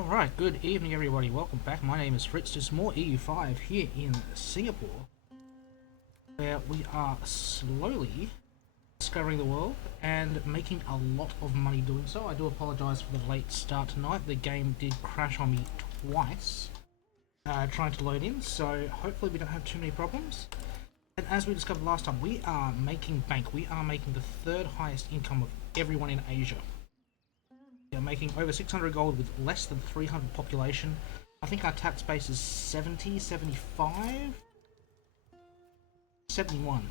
Alright, good evening everybody, welcome back. My name is Fritz, just more EU5 here in Singapore, where we are slowly discovering the world and making a lot of money doing so. I do apologise for the late start tonight. The game did crash on me twice trying to load in, so hopefully we don't have too many problems. And as we discovered last time, we are making bank. We are making the third highest income of everyone in Asia. We are making over 600 gold with less than 300 population. I think our tax base is 70, 75, 71.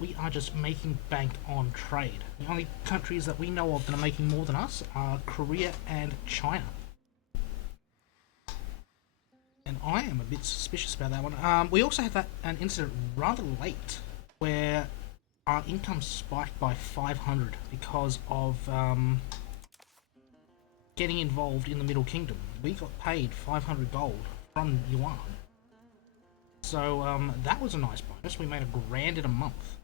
We are just making bank on trade. The only countries that we know of that are making more than us are Korea and China. And I am a bit suspicious about that one. We also had an incident rather late where our income spiked by 500 because of getting involved in the Middle Kingdom. We got paid 500 gold from yuan. So that was a nice bonus. We made $1,000 in a month,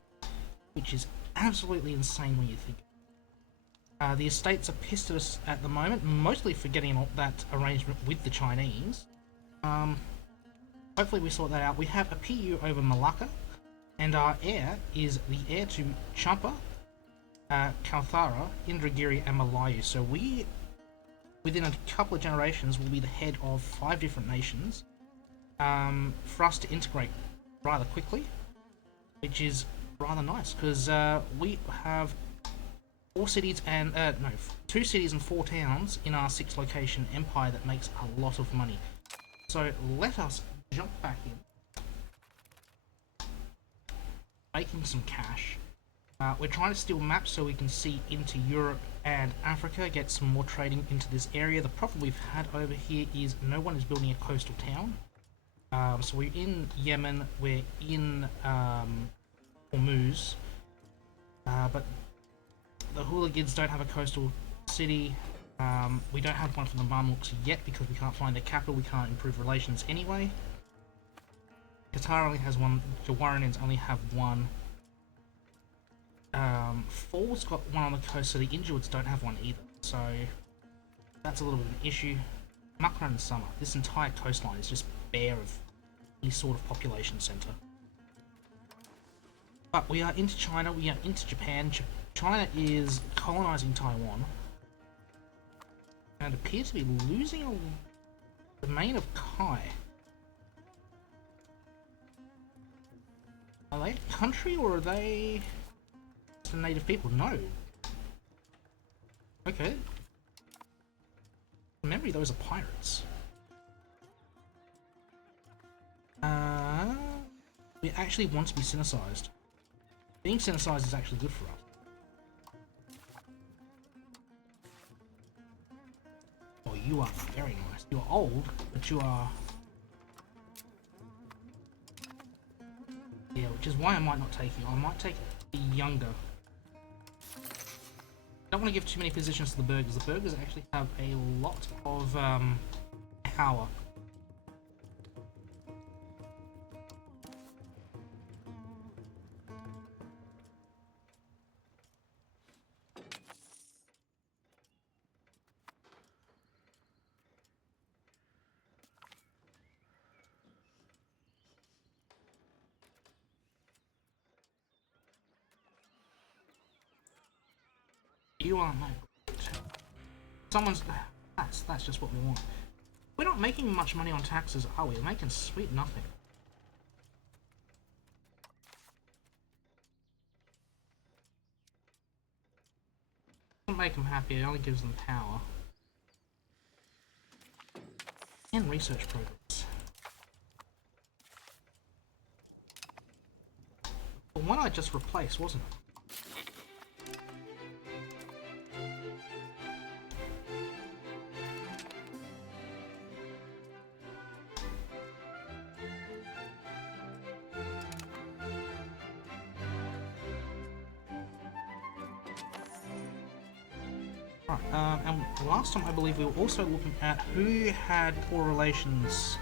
which is absolutely insane when you think. The estates are pissed at us at the moment, mostly for getting that arrangement with the Chinese. Hopefully we sort that out. We have a PU over Malacca, and our heir is the heir to Champa, Kalthara, Indragiri and Malayu. So we, within a couple of generations, will be the head of 5 different nations for us to integrate rather quickly, which is rather nice, because we have 2 cities and 4 towns in our 6 location empire that makes a lot of money. So let us jump back in, making some cash. We're trying to steal maps so we can see into Europe and Africa, get some more trading into this area. The problem we've had over here is no one is building a coastal town. So we're in Yemen, we're in Hormuz, but the hooligans don't have a coastal city. We don't have one for the Mamluks yet because we can't find their capital. We can't improve relations anyway. Qatar only has one. Jawaranins only have one. Fall's got one on the coast, so the Injuids don't have one either. So that's a little bit of an issue. Makran and Summer. This entire coastline is just bare of any sort of population centre. But we are into China. We are into Japan. China is colonising Taiwan and appears to be losing the domain of Kai. Are they a country or are they just native people? No. Okay. From memory, those are pirates. We actually want to be Sinicized. Being Sinicized is actually good for us. Oh, you are very nice. You are old, but you are... Yeah, which is why I might not take you. I might take the younger. I don't want to give too many positions to the burghers. The burghers actually have a lot of power. You are my... Someone's... That's just what we want. We're not making much money on taxes, are we? We're making sweet nothing. Doesn't make them happy, it only gives them power. And research progress. The one I just replaced, wasn't it? And last time I believe we were also looking at who had poor relations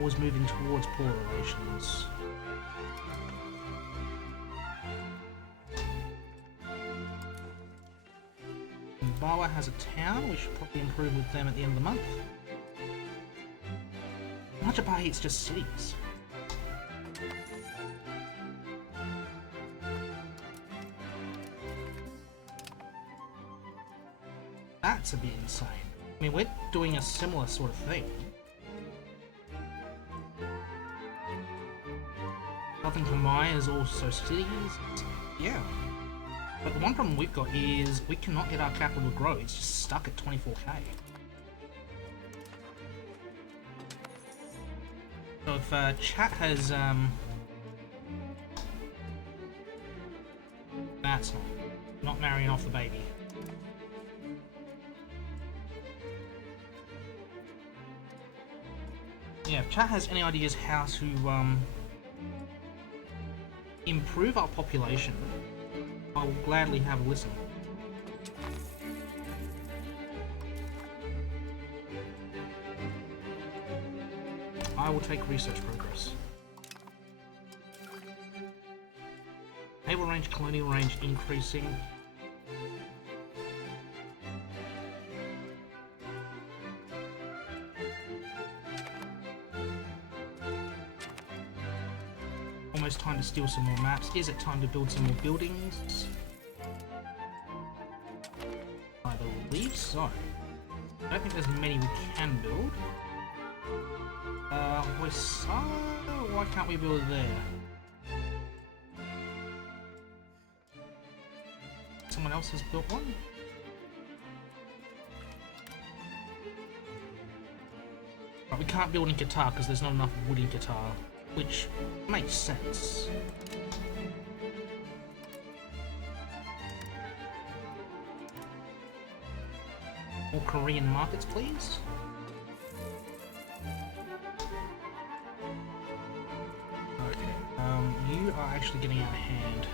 or was moving towards poor relations. Bawa has a town. We should probably improve with them at the end of the month. Majabahi, it's just cities. That's a bit insane. I mean, we're doing a similar sort of thing. Southern Khmer is also cities. Yeah. But the one problem we've got is we cannot get our capital to grow. It's just stuck at 24k. So if chat has that's not marrying off the baby. Yeah, if chat has any ideas how to improve our population, I will gladly have a listen. I will take research progress. Naval range, colonial range increasing. Almost time to steal some more maps. Is it time to build some more buildings? I believe so. I don't think there's many we can build. Why can't we build it there? Someone else has built one? Right, we can't build in Qatar because there's not enough wood in Qatar, which makes sense. More Korean markets, please. You are actually getting out of hand.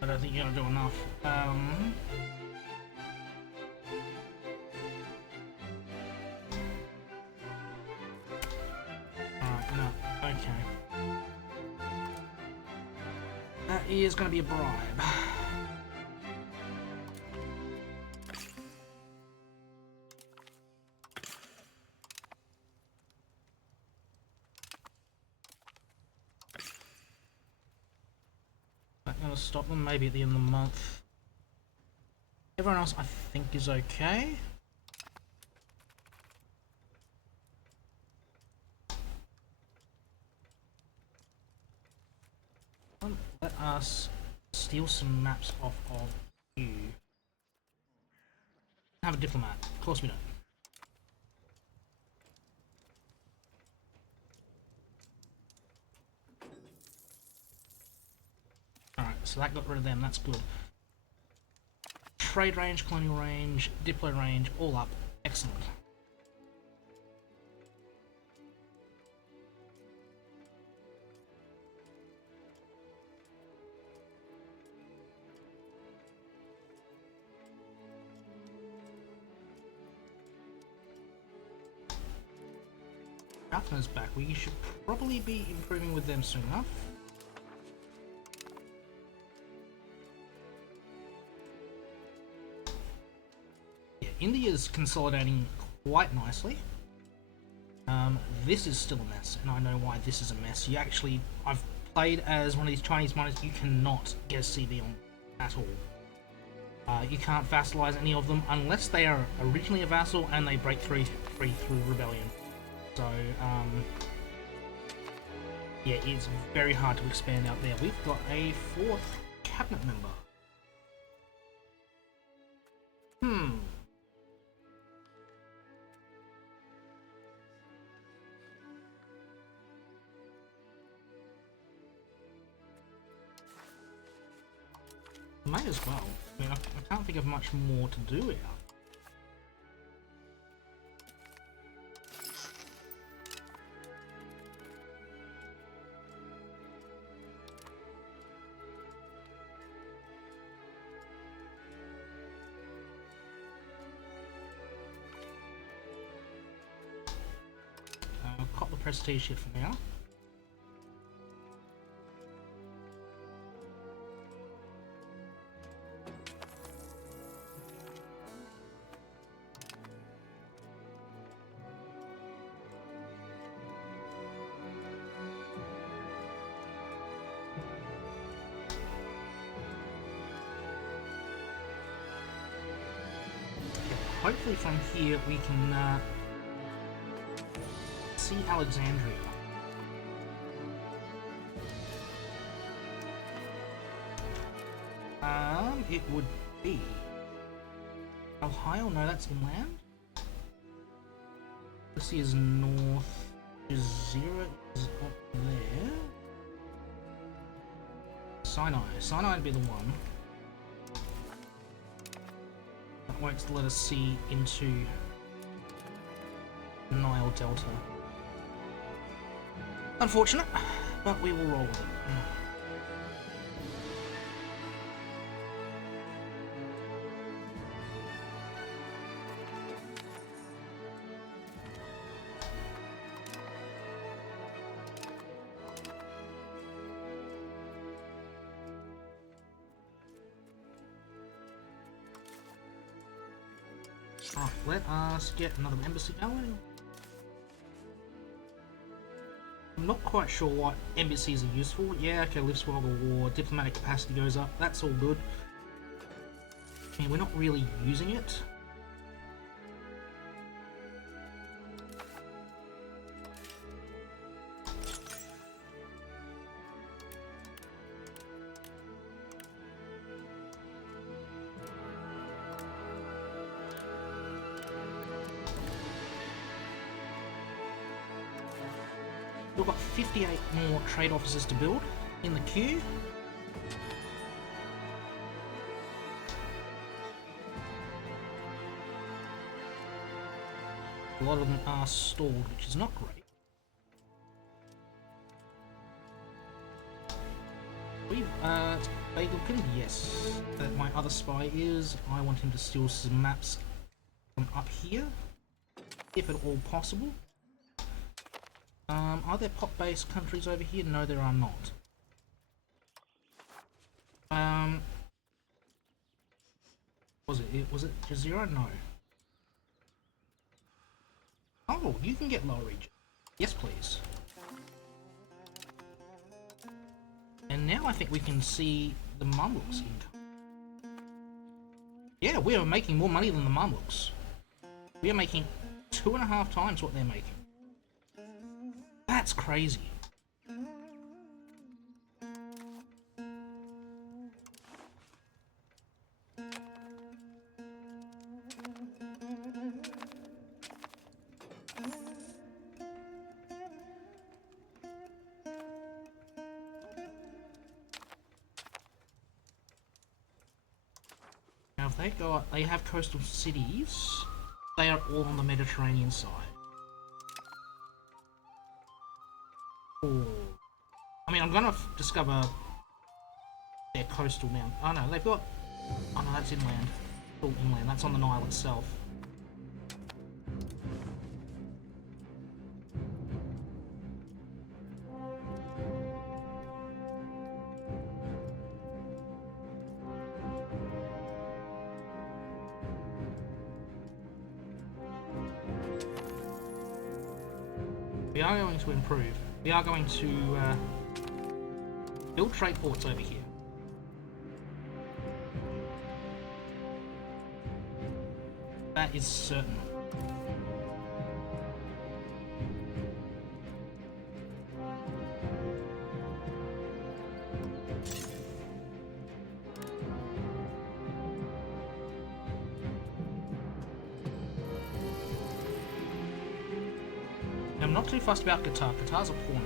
I don't think you're gonna do enough. Alright, no, okay. That is gonna be a bribe. Stop them maybe at the end of the month. Everyone else I think is okay. Let us steal some maps off of you. Have a diplomat. Of course we don't. So that got rid of them, that's good. Trade range, colonial range, diplo range, all up. Excellent. Alpha's back. We should probably be improving with them soon enough. India's consolidating quite nicely. This is still a mess, and I know why this is a mess. I've played as one of these Chinese miners, you cannot get a CB on at all. You can't vassalize any of them unless they are originally a vassal and they break free through rebellion. So, yeah, it's very hard to expand out there. We've got a 4th cabinet member. May as well. I mean, I can't think of much more to do here. I'll cop the prestige here for now. hopefully from here we can see Alexandria. It would be Ohio. No, that's inland. This is north. Zero is up there. Sinai. Sinai would be the one. That won't let us see into Nile Delta. Unfortunate, but we will roll with it. Right, let us get another embassy going. I'm not quite sure what embassies are used for. Yeah, okay, lifts while the war, diplomatic capacity goes up, that's all good. I mean, we're not really using it. We've got 58 more trade offices to build in the queue. A lot of them are stalled, which is not great. We've, Bagelkin, yes, that my other spy is. I want him to steal some maps from up here, if at all possible. Are there pop-based countries over here? No, there are not. Was it Jazeera? No. Oh, you can get Lower Region. Yes, please. And now I think we can see the Mamluks income. Yeah, we are making more money than the Mamluks. We are making 2.5 times what they're making. That's crazy. Now, if they have coastal cities, they are all on the Mediterranean side. I mean, I'm gonna discover their coastal now. Oh no, they've got... Oh no, that's inland. All inland, that's on the Nile itself. We are going to improve. We are going to build trade ports over here. That is certain. I'm not too fussed about Qatar. Qatar's a porno.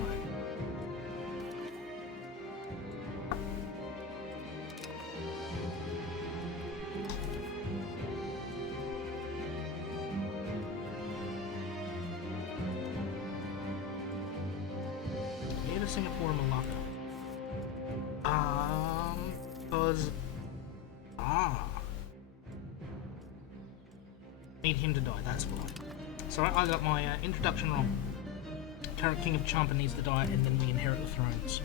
Here to Singapore and Malacca. Because... Need him to die, that's why. Sorry, I got my introduction wrong. Current King of Champa needs to die, and then we inherit the thrones.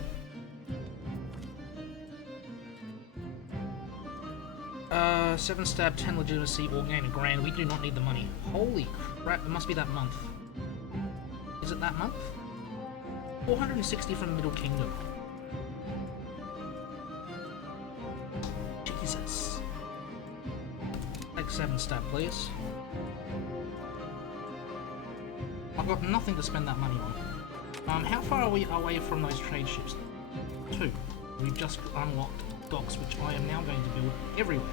7 stab, 10 legitimacy, or gain a grand. We do not need the money. Holy crap, it must be that month. Is it that month? 460 from Middle Kingdom. Jesus. Take 7 stab, please. I've got nothing to spend that money on. How far are we away from those trade ships? 2. We've just unlocked docks, which I am now going to build everywhere.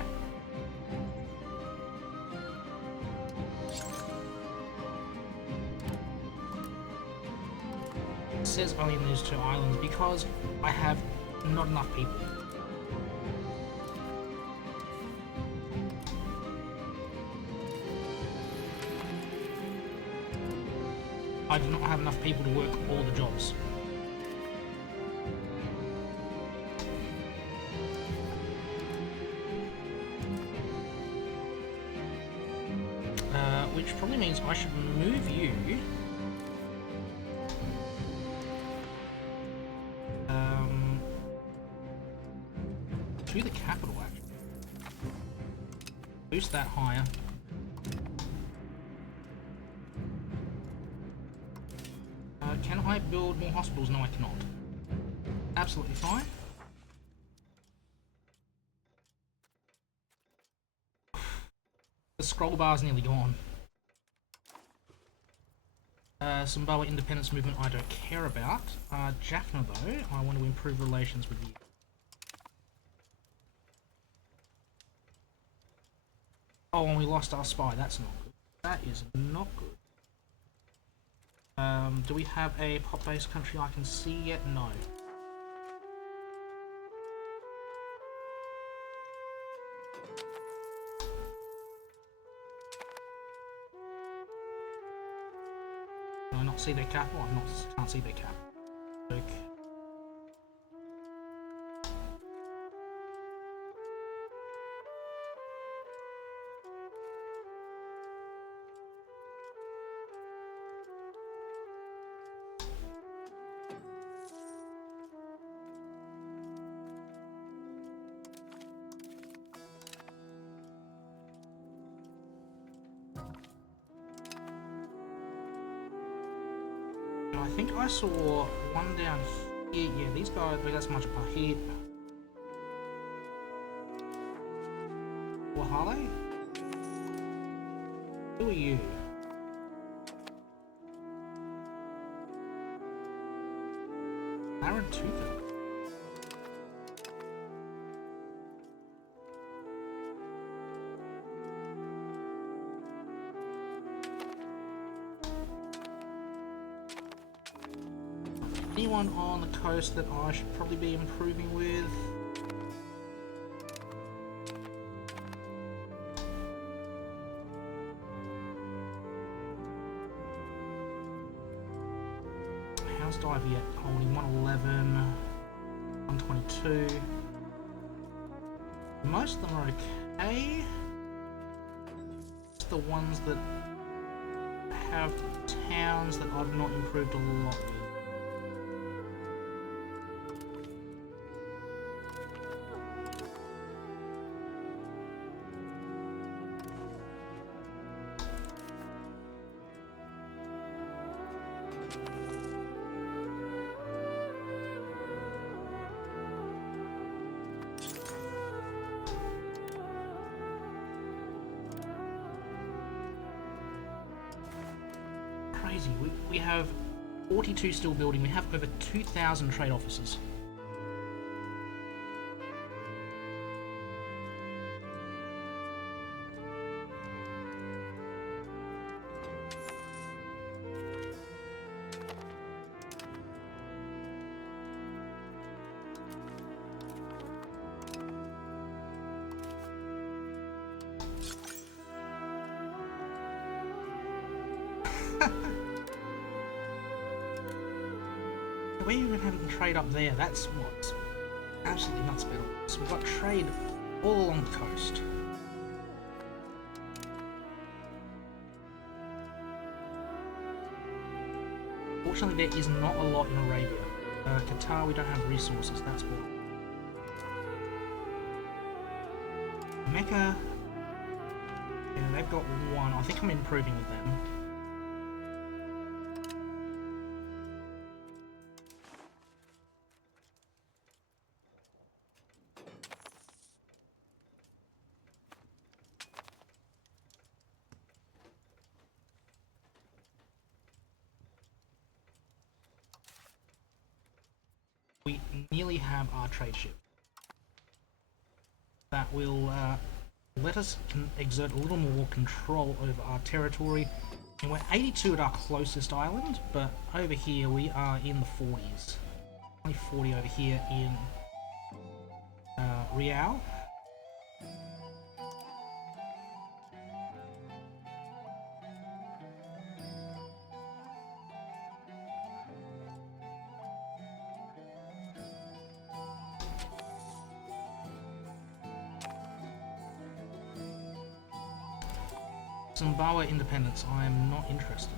It says only in these 2 islands because I have not enough people. I do not have enough people to work all the jobs. Which probably means I should move you to the capital, actually. Boost that higher. Can I build more hospitals? No, I cannot. Absolutely fine. The scroll bar is nearly gone. Zimbabwe independence movement I don't care about. Jaffna though, I want to improve relations with you. Oh, and we lost our spy. That's not good. That is not good. Do we have a pop-based country I can see yet? No. Can I not see their capital? I can't see their capital. Okay. I think I saw one down here. Yeah, these guys, that's much apart here. What are they? Who are you? Aaron Tuka. Anyone on the coast that I should probably be improving with? How's Dive yet? Holding 111, 122. Most of them are okay. It's the ones that have towns that I've not improved a lot with. Crazy. We have 42 still building. We have over 2,000 trade officers. We even having trade up there. That's what's absolutely nuts about this. We've got trade all along the coast. Fortunately, there is not a lot in Arabia. Qatar, we don't have resources. That's why. Mecca, yeah, they've got one. I think I'm improving with them. have our trade ship that will let us exert a little more control over our territory. And we're 82 at our closest island, but over here we are in the 40s. Only 40 over here in Real. Zimbabwe independence, I am not interested.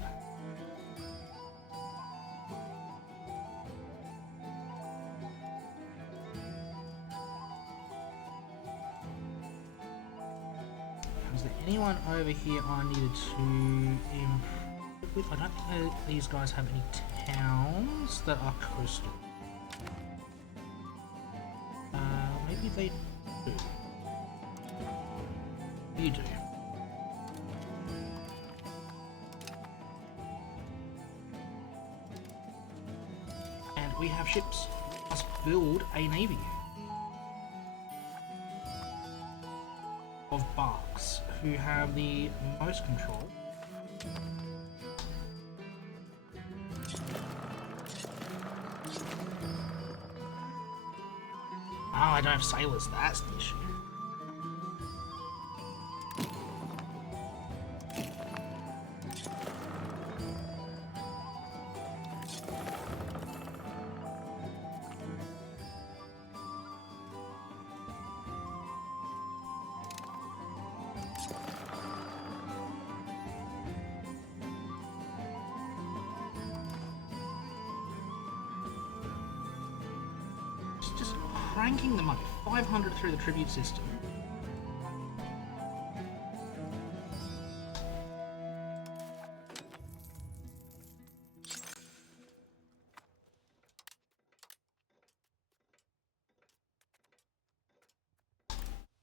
Is there anyone over here I needed to improve with? I don't think these guys have any towns that are coastal. Maybe they do. You do. We have ships. Let's build a navy of barks who have the most control. Oh, I don't have sailors, that's the issue. Just cranking the money, 500 through the tribute system.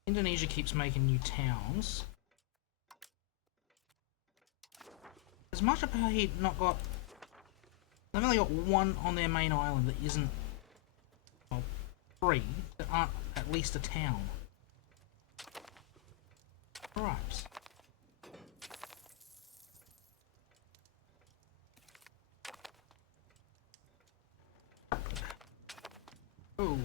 Indonesia keeps making new towns. As much as they've not got, they've only got one on their main island that isn't, well, three that aren't at least a town. Right. Oh.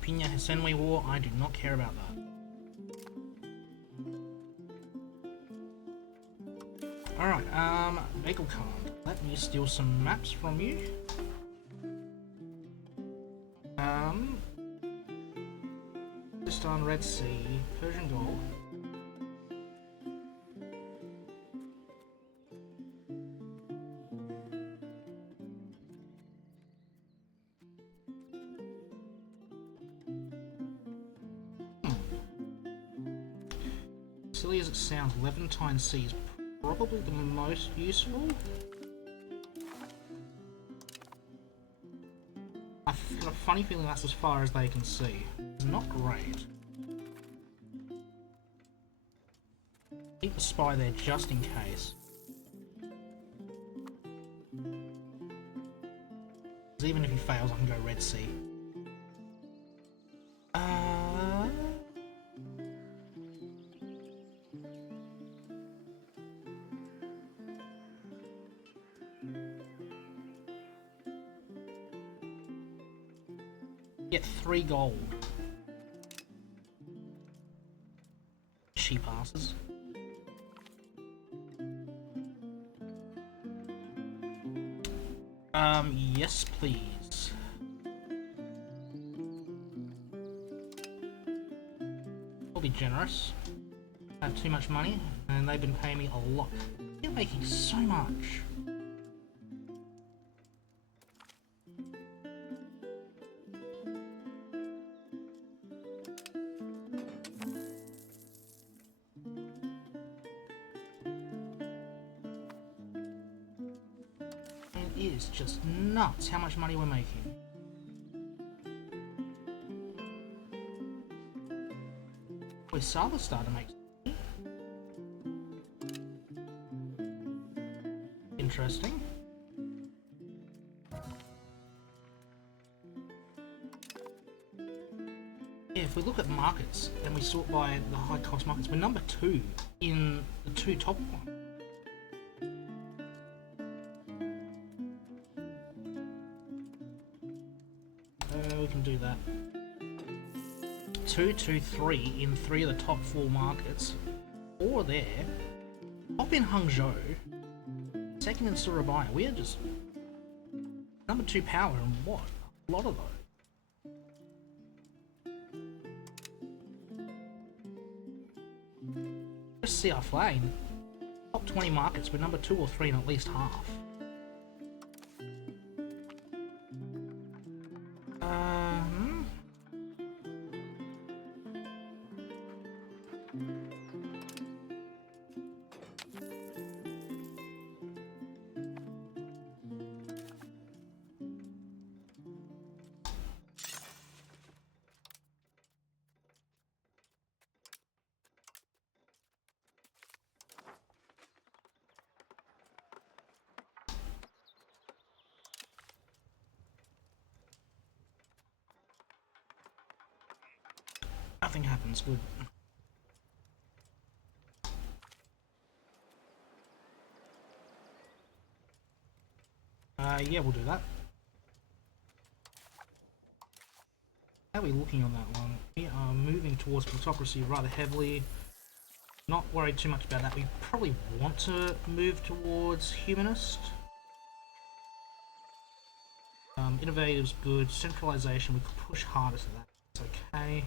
Pina Hisenwe War, I do not care about that. Alright, Bagel Khan, let me steal some maps from you. Pakistan, Red Sea, Persian Gulf. Silly as it sounds, Levantine Sea is probably the most useful. I've got a funny feeling that's as far as they can see. It's not great. Keep a spy there just in case. Because even if he fails, I can go Red Sea. Get 3 gold. She passes. Yes, please. I'll be generous. I have too much money, and they've been paying me a lot. You're making so much. It is just nuts how much money we're making. We saw the start to make money. Interesting. if we look at markets and we sort by the high cost markets, we're number 2 in the 2 top ones. We can do that. 2, 2, 3 in 3 of the top 4 markets. 4 there. Top in Hangzhou. 2nd in Surabaya. We are just number 2 power in what? A lot of those. Just see our flag. Top 20 markets. We're number 2 or 3 in at least half. Nothing happens, good. Yeah, we'll do that. How are we looking on that one? We are moving towards plutocracy rather heavily. Not worried too much about that. We probably want to move towards humanist. Innovative's good. Centralization, we could push harder to that. It's okay.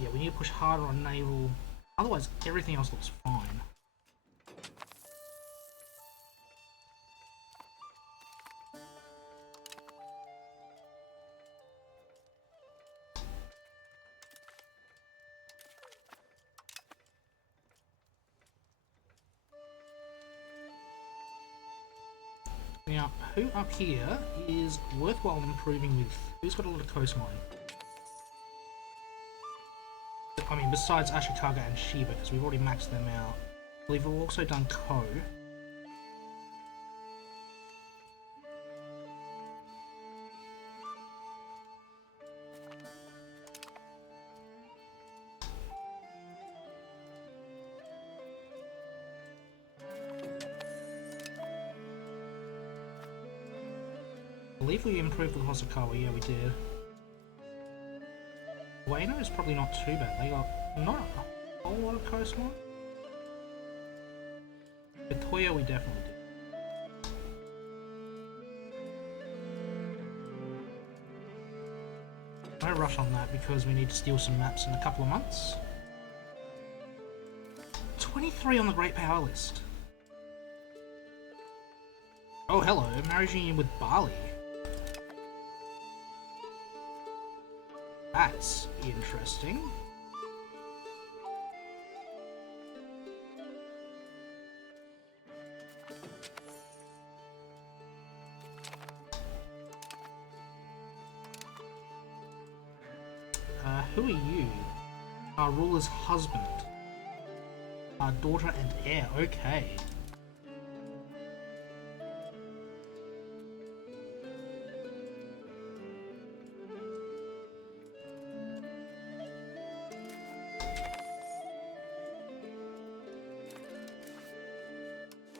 Yeah, we need to push harder on naval. Otherwise, everything else looks fine. Now, who up here is worthwhile improving with? Who's got a lot of coastline? I mean, besides Ashikaga and Shiba, because we've already maxed them out. I believe we've also done Ko. I believe we improved with Hosokawa, yeah we did. Ueno is probably not too bad, they got not a whole lot of coastline. But Toyo we definitely did. No rush on that because we need to steal some maps in a couple of months. 23 on the Great Power list. Oh hello, marriage union with Bali. That's interesting. Who are you? Our ruler's husband. Our daughter and heir, okay.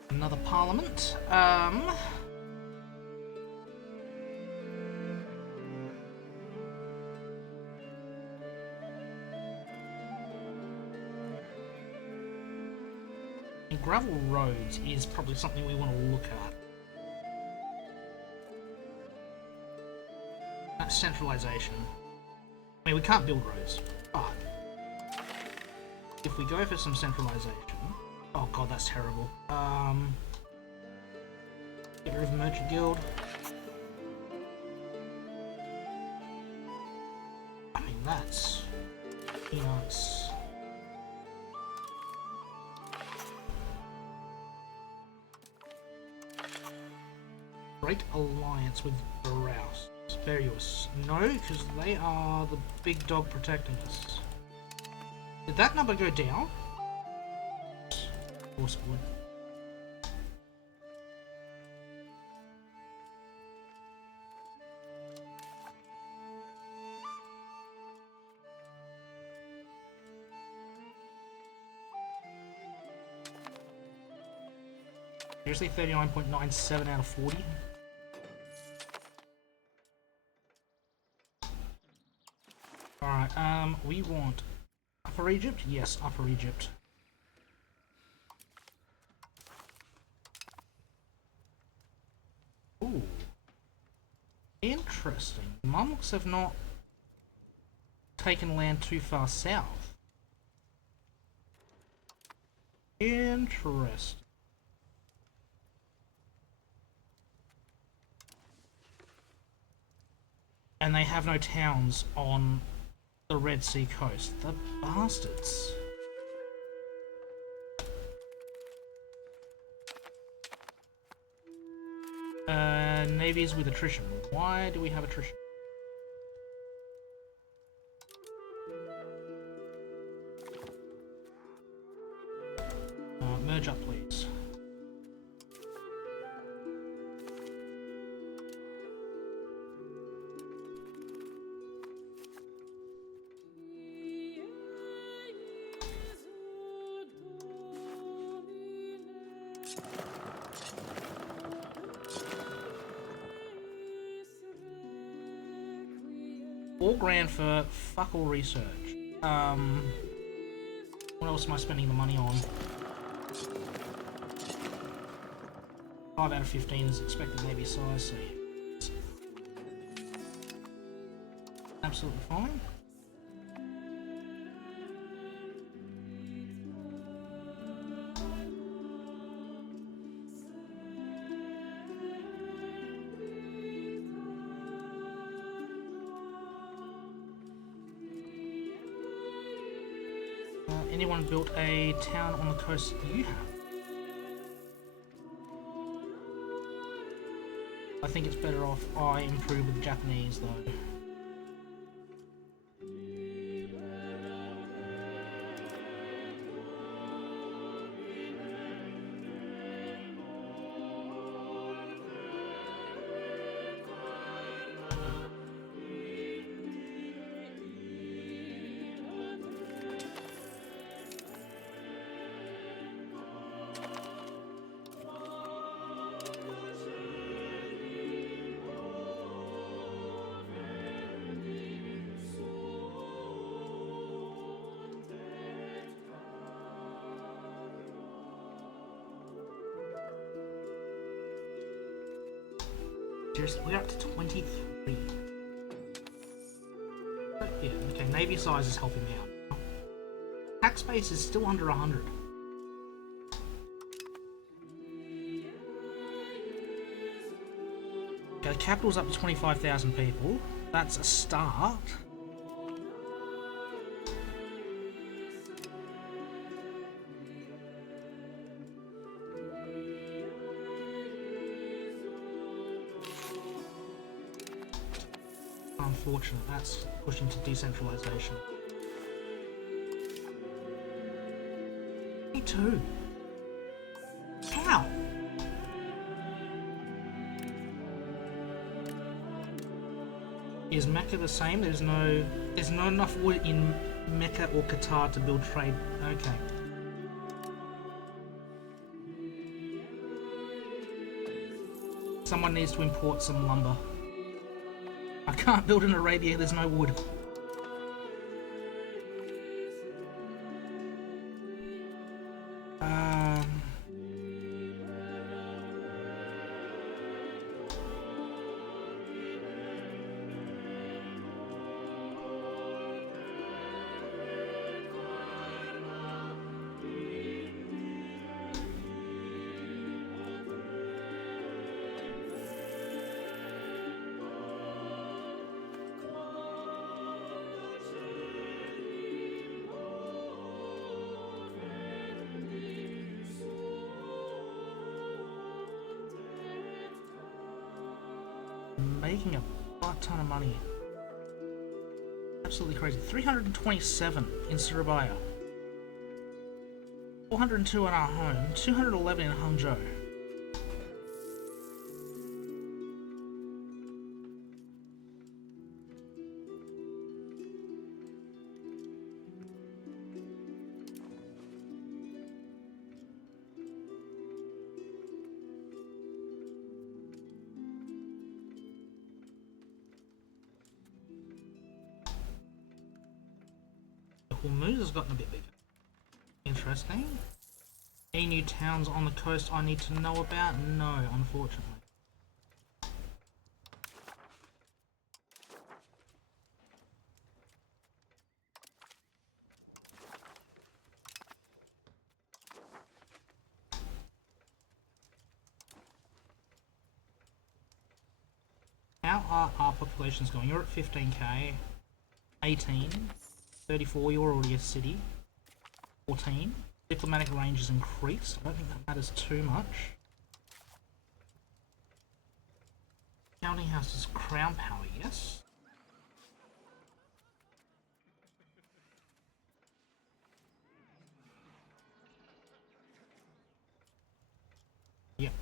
Another parliament. Gravel roads is probably something we want to look at. That's centralization. I mean, we can't build roads, but if we go for some centralization... Oh god, that's terrible. Get rid of Merchant Guild. I mean, that's peanuts. Great alliance with Berius. No, because they are the big dog protecting us. Did that number go down? Of course it would. Seriously, 39.97 out of 40. Alright, we want Upper Egypt? Yes, Upper Egypt. Ooh. Interesting. Monks have not taken land too far south. Interesting. And they have no towns on the Red Sea coast. The bastards. Navies with attrition. Why do we have attrition? Merge up, please. All grand for fuck all research. What else am I spending the money on? 5 out of 15 is expected Navy size, so absolutely fine. Anyone built a town on the coast you have? I think it's better off I improve with the Japanese though. Seriously, we're up to 23. But yeah, okay, Navy size is helping me out. Tax base is still under 100. Okay, the capital's up to 25,000 people. That's a start. Unfortunate, that's pushing to decentralization. Me too. How? Is Mecca the same? There's not enough wood in Mecca or Qatar to build trade. Okay. Someone needs to import some lumber. I can't build in Arabia, there's no wood. Making a butt ton of money. Absolutely crazy. 327 in Surabaya. 402 in our home. 211 in Hangzhou. Hormuz has gotten a bit bigger. Interesting. Any new towns on the coast I need to know about? No, unfortunately. How are our populations going? You're at 15k, 18, 34, you're already a city, 14. Diplomatic range is increased. I don't think that matters too much. Counting house is crown power, yes. Yep.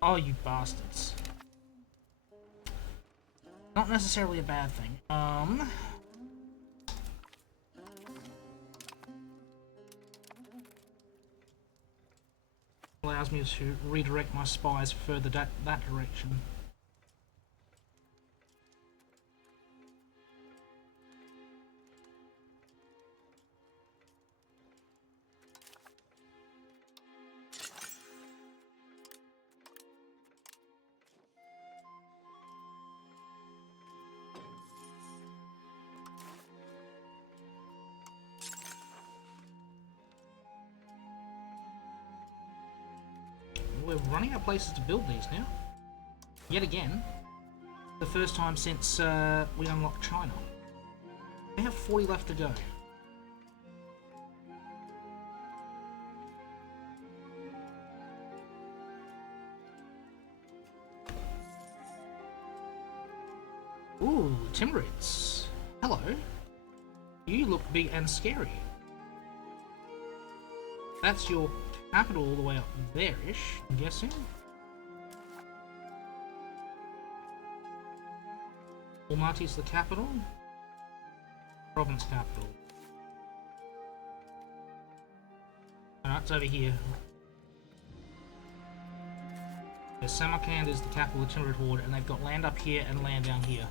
Oh, you bastards. Not necessarily a bad thing. Allows me to redirect my spies further that direction. We're running out of places to build these now. Yet again. The first time since we unlocked China. We have 40 left to go. Ooh, Timurids. Hello. You look big and scary. That's your capital all the way up there-ish, I'm guessing. Almaty's the capital. Province capital. Alright, it's over here. So Samarkand is the capital of the Timurid Horde, and they've got land up here and land down here.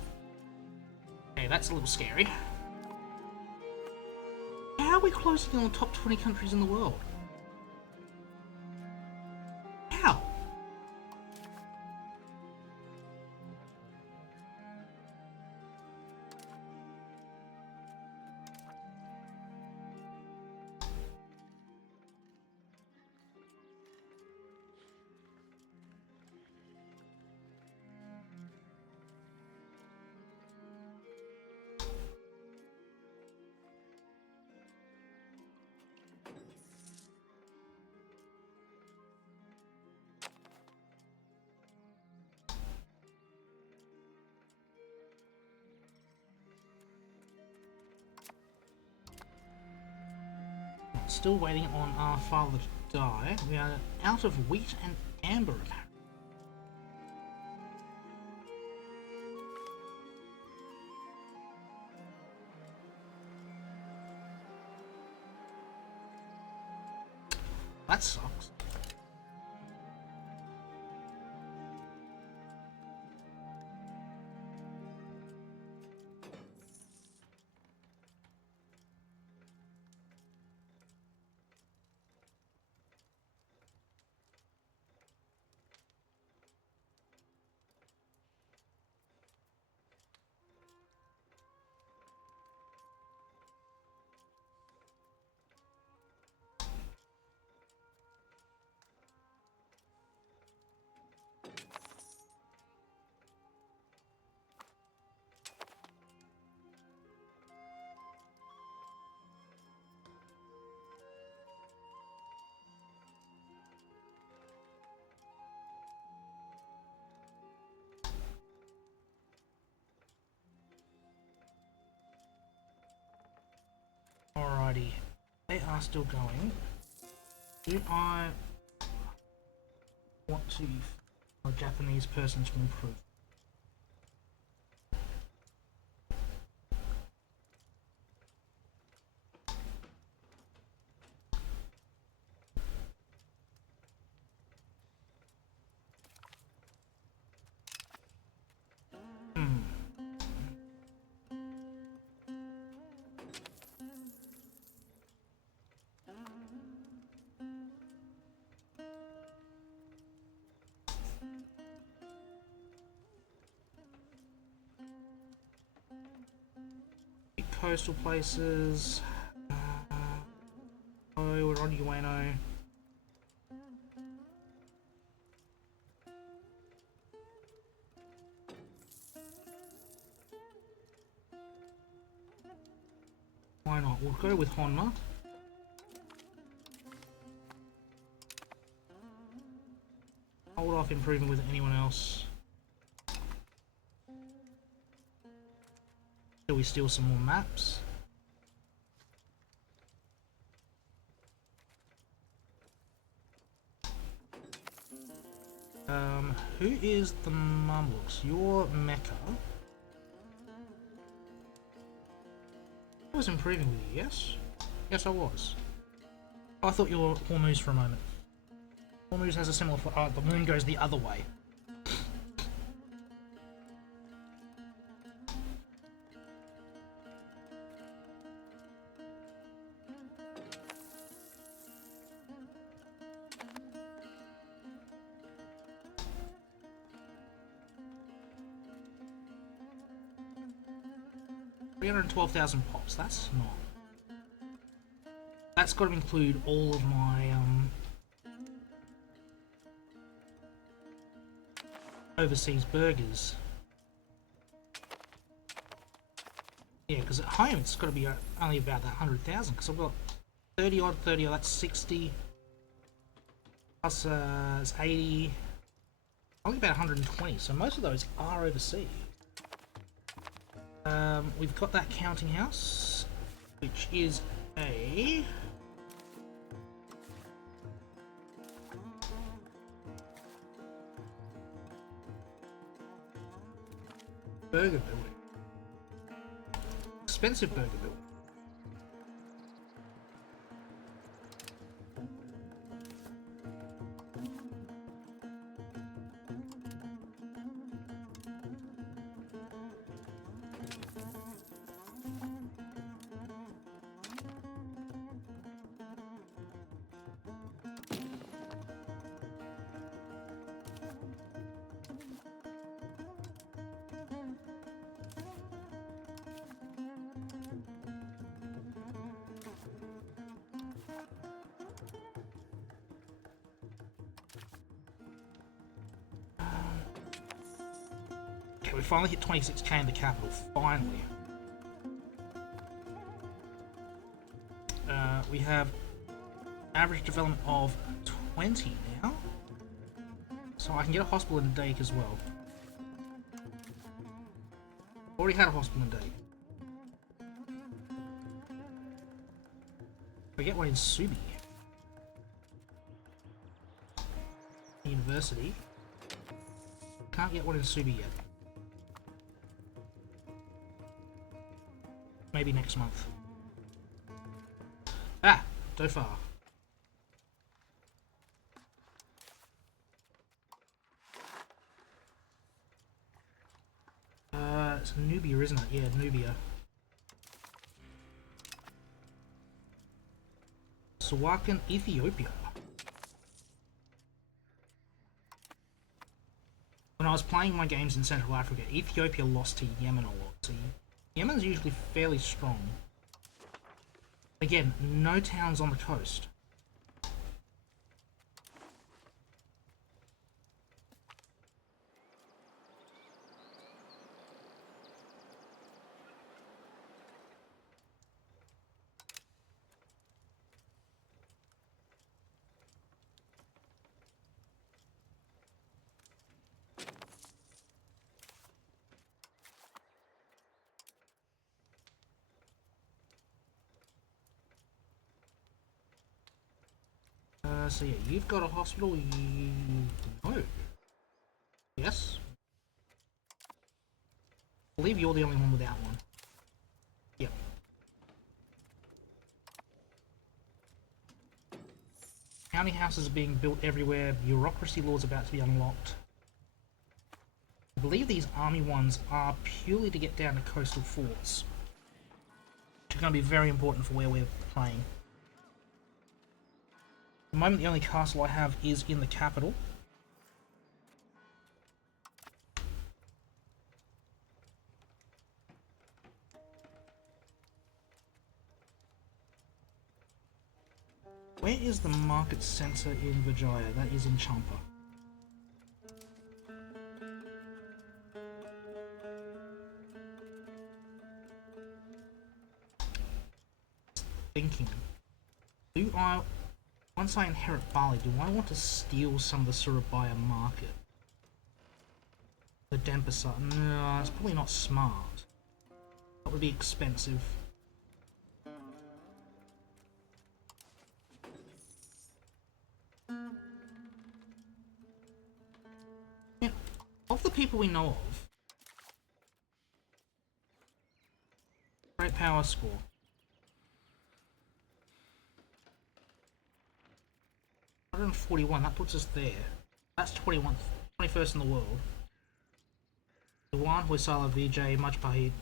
Okay, that's a little scary. How are we closing on the top 20 countries in the world? How? Still waiting on our father to die. We are out of wheat and amber apparently. That sucks. Alrighty, they are still going. Do I want to a Japanese person to improve? Coastal places. Oh, we're on Ueno. Why not? We'll go with Honma. Hold off improving with anyone else. Till we steal some more maps. Who is the Mamluks? You're Mecca. I was improving with you, yes? Yes, I was. Oh, I thought you were Hormuz for a moment. Hormuz has a similar... the moon goes the other way. 312,000 pops, that's not... That's got to include all of my, overseas burgers. Yeah, because at home it's got to be only about that 100,000, because I've got 30 odd, that's 60. Plus, it's 80. Only about 120, so most of those are overseas. We've got that counting house, which is a... burger building. Expensive burger building. We finally hit 26k in the capital, finally. We have average development of 20 now. So I can get a hospital in Dake as well. Already had a hospital in Dake. We get one in Subi. University. Can't get one in Subi yet. Maybe next month. Ah! Dofar. It's Nubia, isn't it? Yeah, Nubia. Sawakan, Ethiopia. When I was playing my games in Central Africa, Ethiopia lost to Yemen a lot. So Yemen's usually fairly strong. Again, no towns on the coast. So yeah, you've got a hospital. You no. Yes. I believe you're the only one without one. Yep. County houses are being built everywhere. Bureaucracy laws about to be unlocked. I believe these army ones are purely to get down to coastal forts, which are going to be very important for where we're playing. At the moment, the only castle I have is in the capital. Where is the market centre in Vijaya? That is in Champa. Thinking. Once I inherit Bali, do I want to steal some of the Surabaya market? The Denpasar? No, it's probably not smart. That would be expensive. Yeah, of the people we know of, great power score. $141, that puts us there. That's 21st in the world. Iwan, Hoysala, Vijay, Majpahit,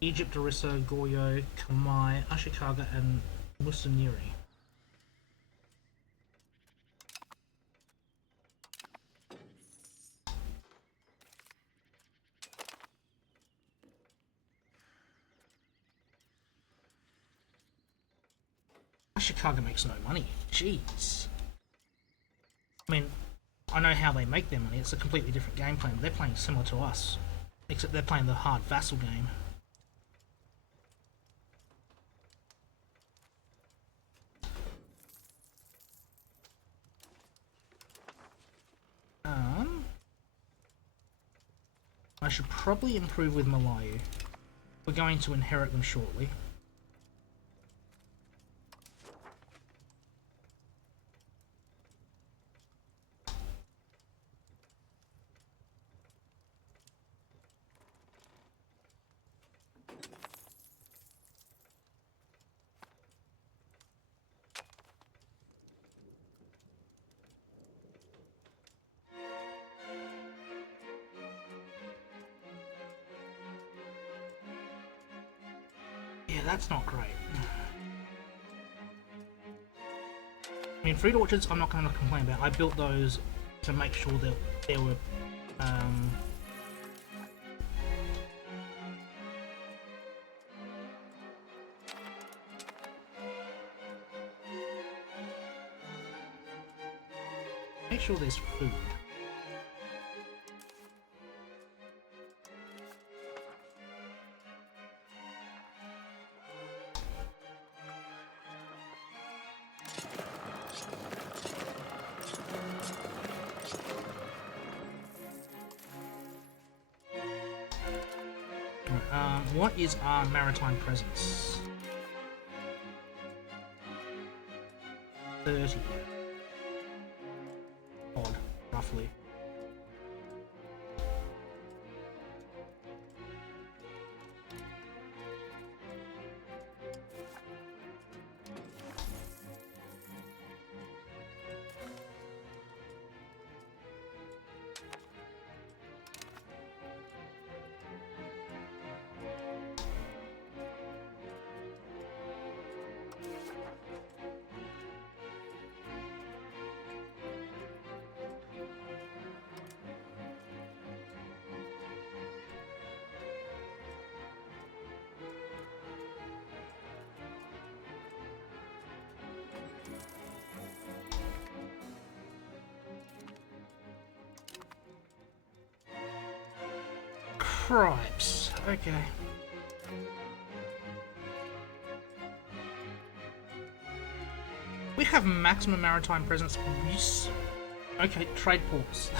Egypt, Orissa, Goyo, Kamai, Ashikaga, and Musuniri. Ashikaga makes no money. Jeez. I mean, I know how they make their money. It's a completely different game plan. But they're playing similar to us, except they're playing the hard vassal game. I should probably improve with Malayu. We're going to inherit them shortly. Yeah, that's not great. I mean, fruit orchards, I'm not going to complain about. I built those to make sure that there were, make sure there's food. What is our maritime presence? 30. Odd, roughly. Cripes. Okay. We have maximum maritime presence. Okay, trade ports.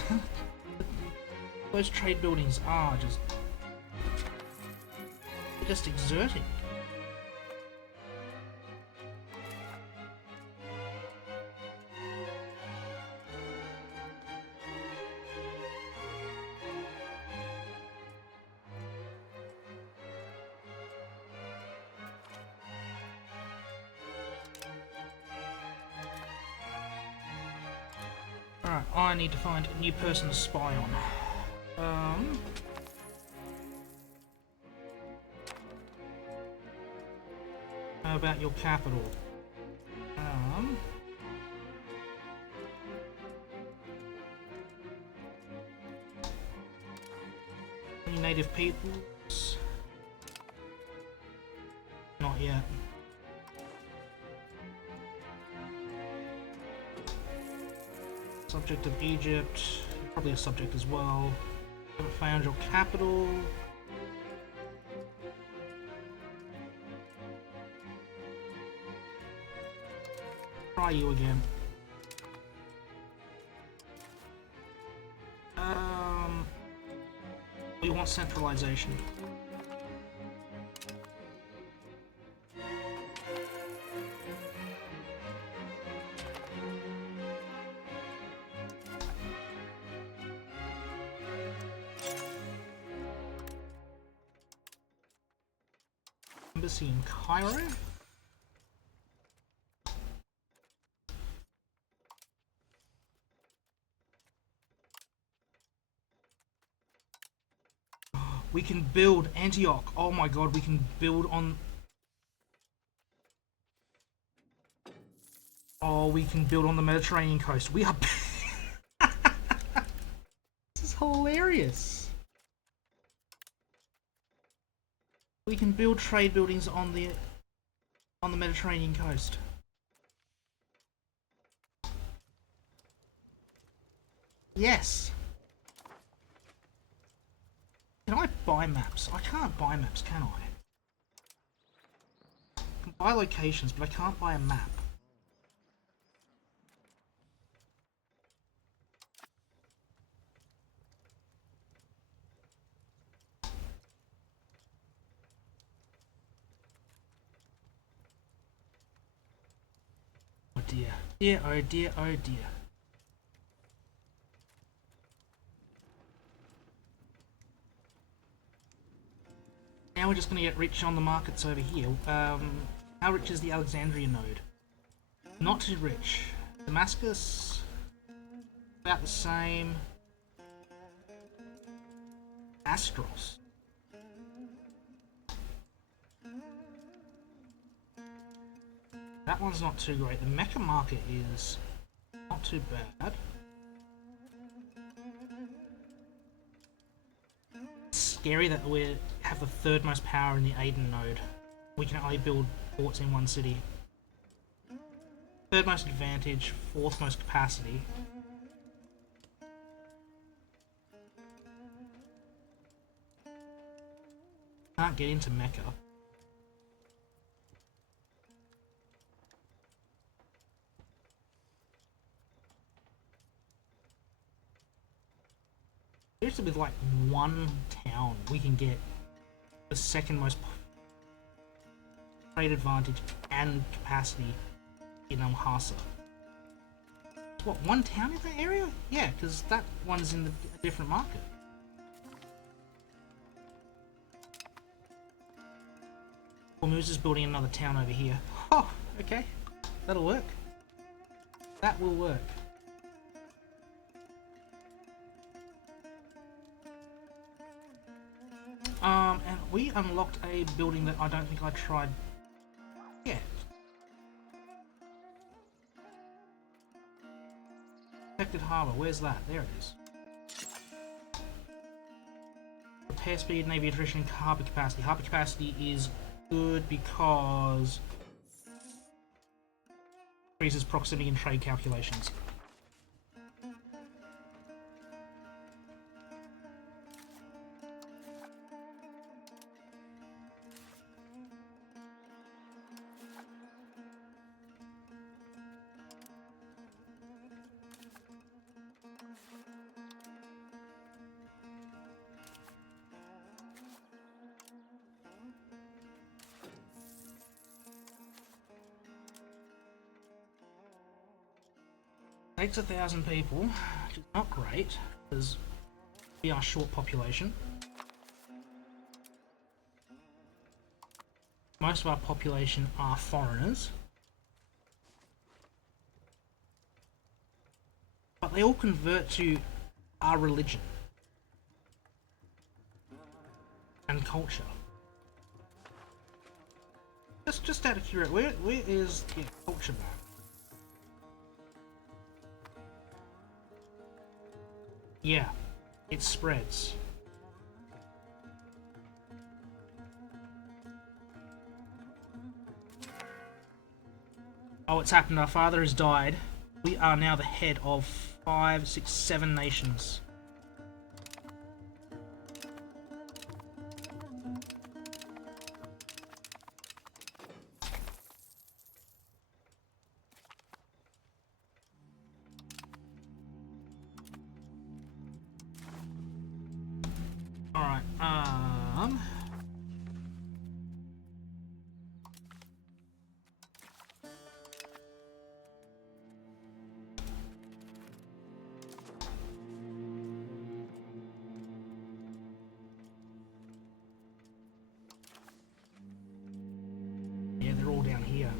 Those trade buildings are just exerting. Alright, I need to find a new person to spy on. How about your capital? Any native peoples? Not yet. Subject of Egypt, probably a subject as well. Haven't found your capital. Try you again. We want centralization. Embassy in Cairo. We can build Antioch. Oh my god, we can build on... Oh, we can build on the Mediterranean coast. We are... This is hilarious. We can build trade buildings on the Mediterranean coast. Yes. Can I buy maps? I can't buy maps, can I? I can buy locations, but I can't buy a map. Oh dear. Dear, oh dear, oh dear. Now we're just going to get rich on the markets over here. How rich is the Alexandria node? Not too rich. Damascus, about the same. Astros. That one's not too great. The Mecca market is not too bad. Scary that we have the third most power in the Aden node. We can only build ports in one city. Third most advantage, fourth most capacity. Can't get into Mecca. Seriously, with like one town, we can get the second most trade advantage and capacity in Hassa. What, one town in that area? Yeah, because that one's in a different market. Hormuz is building another town over here. Oh, okay. That'll work. That will work. And we unlocked a building that I don't think I tried yet. Protected harbour, where's that? There it is. Repair speed, navy attrition, harbour capacity. Harbour capacity is good because increases proximity and trade calculations. Takes 1,000 people, which is not great, because we are short population. Most of our population are foreigners. But but they all convert to our religion and culture. Just out of curiosity, where is the culture map? Yeah, it spreads. Oh, it's happened. Our father has died. We are now the head of 5, 6, 7 nations. Alright, yeah, they're all down here.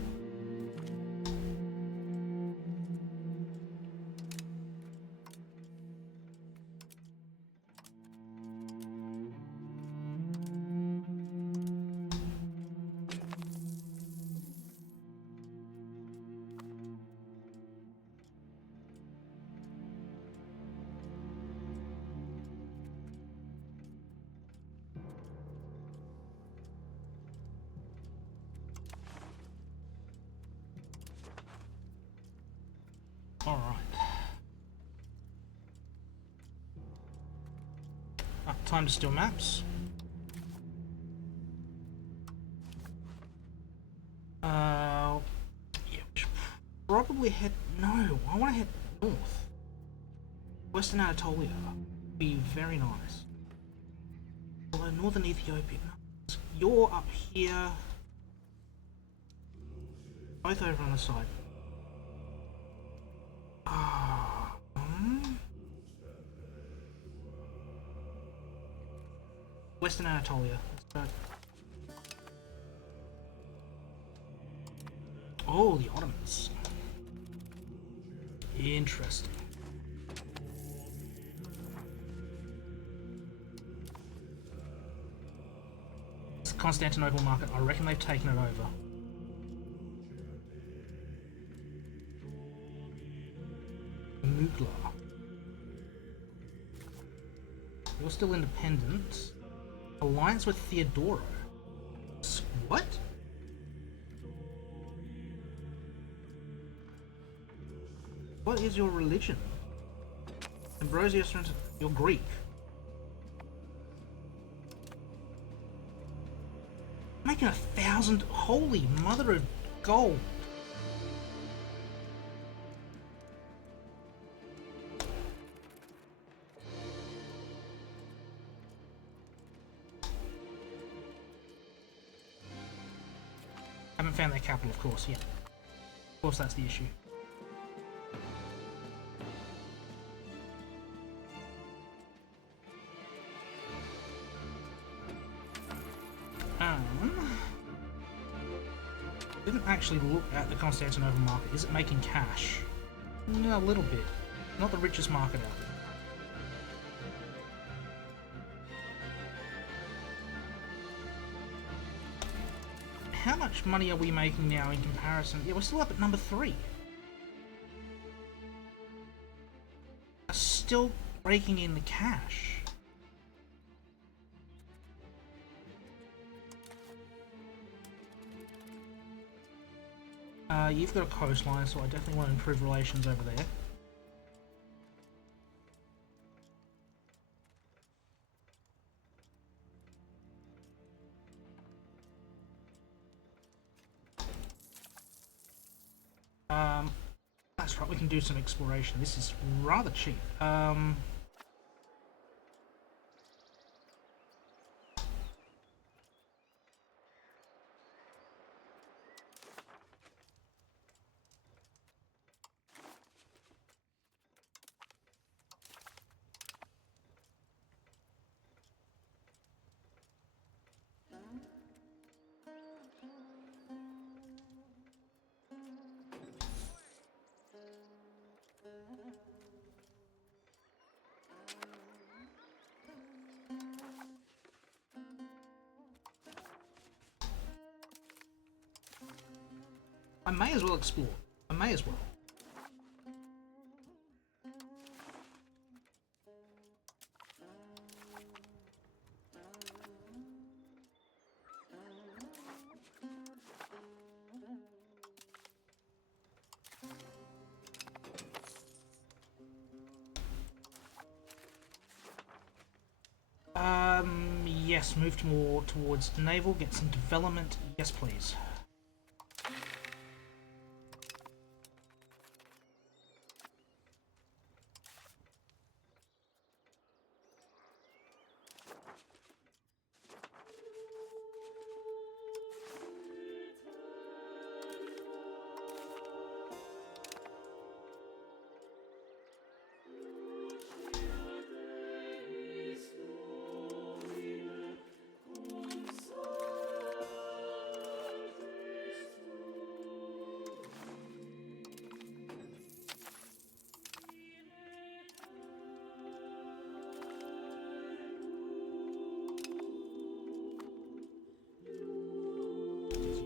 Alright. Time to steal maps. Yeah, we should probably head... No, I want to head north. Western Anatolia would be very nice. Although northern Ethiopia... No. You're up here. Both over on the side. Western Anatolia. Oh, the Ottomans. Interesting. It's the Constantinople market. I reckon they've taken it over. Mugla. You're still independent. Alliance with Theodoro. What? What is your religion? Ambrosius, you're Greek. Making 1,000. Holy mother of gold. Haven't found their capital, of course, yeah. Of course, that's the issue. Didn't actually look at the Constantinople market. Is it making cash? No, a little bit. Not the richest market out there. How much money are we making now in comparison? Yeah, we're still up at number 3. Still breaking in the cash. You've got a coastline, so I definitely want to improve relations over there. That's right, we can do some exploration. This is rather cheap. I may as well explore. I may as well. Yes, move more towards naval, get some development. Yes, please.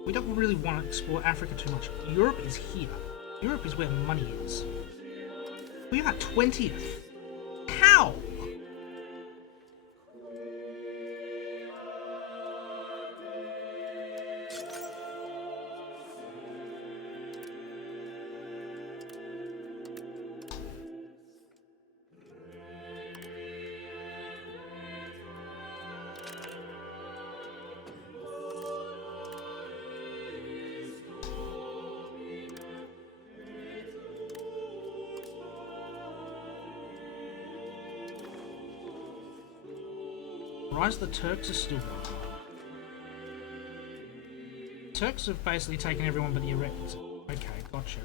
We don't really want to explore Africa too much. Europe is here. Europe is where money is. We are 20th. How? Rise of the Turks is still going on. Turks have basically taken everyone but the Iraqis. Okay, gotcha.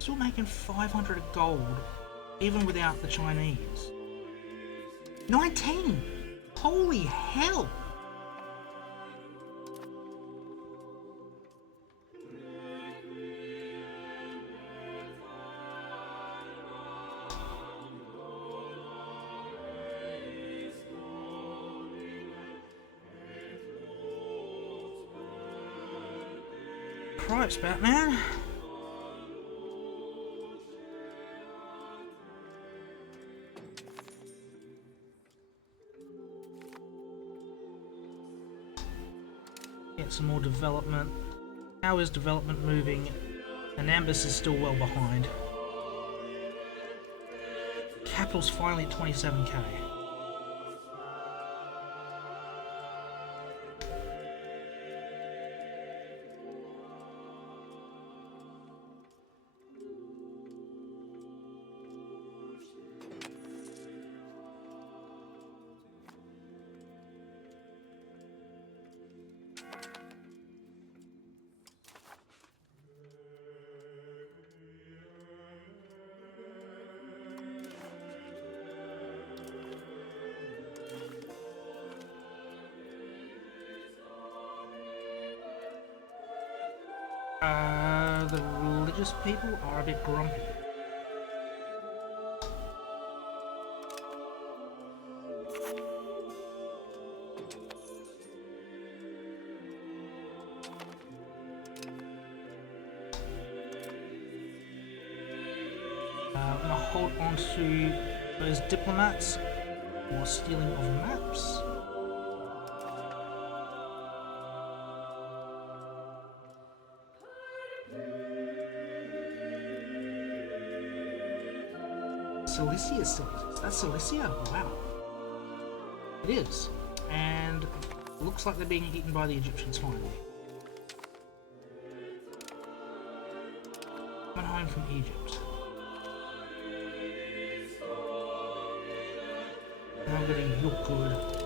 Still making 500 gold, even without the Chinese. 19! Holy hell! Cripes, Batman. Get some more development. How is development moving? Anambas is still well behind. Capital's finally at 27k. The religious people are a bit grumpy. I'm gonna hold on to those diplomats for stealing of maps. Cilicia still exists. That's Cilicia? Wow. It is. And it looks like they're being eaten by the Egyptians finally. Coming home from Egypt. And I'm gonna look good.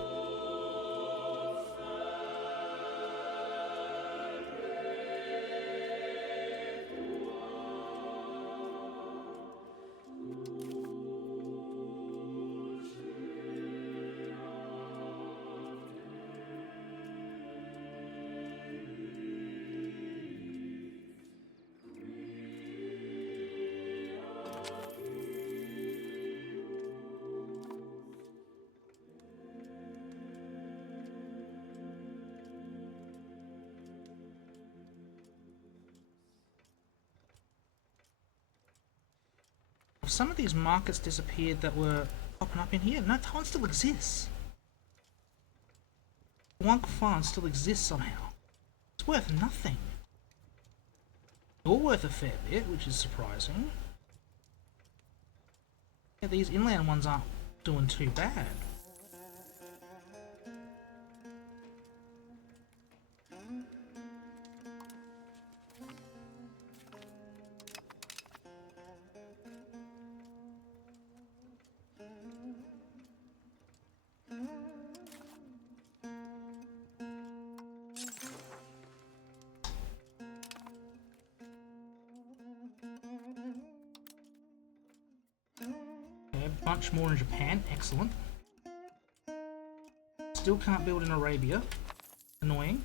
some of these markets disappeared that were popping up in here? No, that one still exists. Wonk Farm still exists somehow. It's worth nothing. You're worth a fair bit, which is surprising. Yeah, these inland ones aren't doing too bad. Bunch more in Japan, excellent. Still can't build in Arabia, annoying.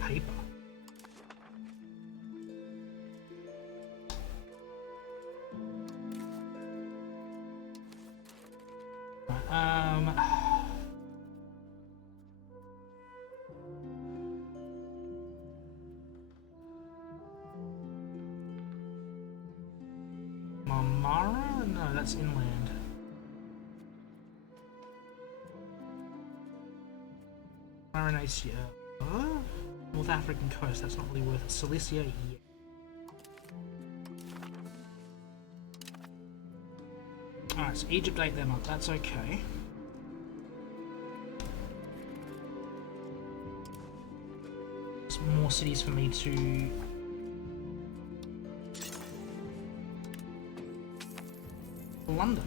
Paper. Marmara? No, that's inland. Marinacea. North African coast, that's not really worth it. Cilicia, yeah. Alright, so Egypt ate them up, that's okay. Some more cities for me to plunder.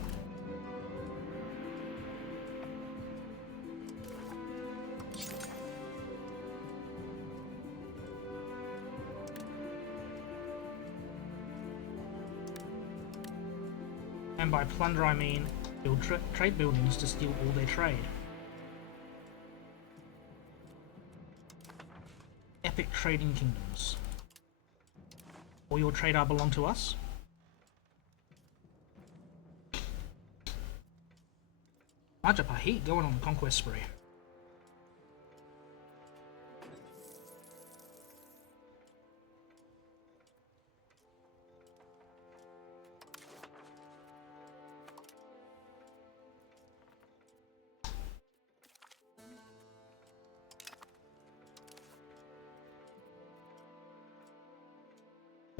And by plunder I mean build trade buildings to steal all their trade. Epic trading kingdoms. All your trade are belong to us. Majapahit going on the conquest spree.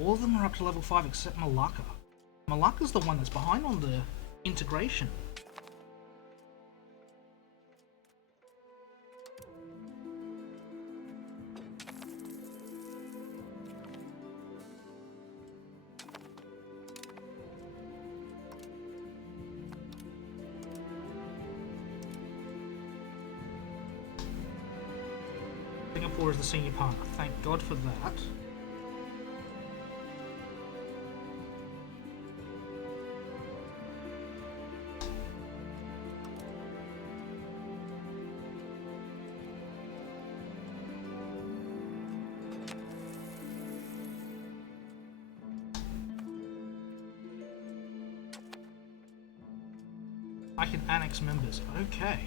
All of them are up to level 5 except Malacca. Malacca's the one that's behind on the integration. Singapore is the senior partner. Thank God for that. I can annex members. Okay.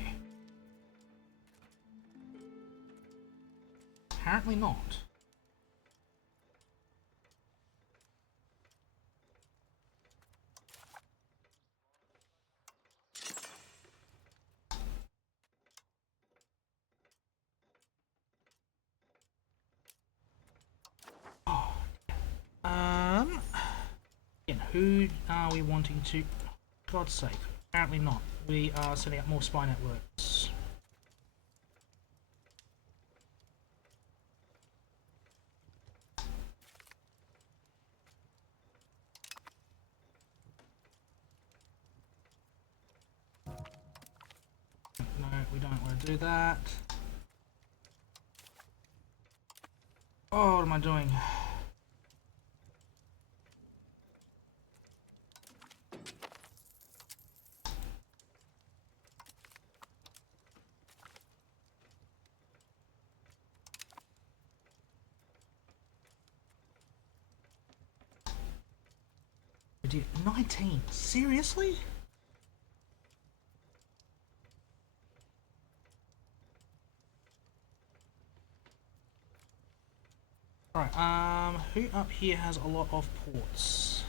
Apparently not. Oh. Again, who are we wanting to? God's sake. Apparently not. We are setting up more spy networks. No, we don't want to do that. Oh, what am I doing? We did 19. Seriously? Alright, who up here has a lot of ports?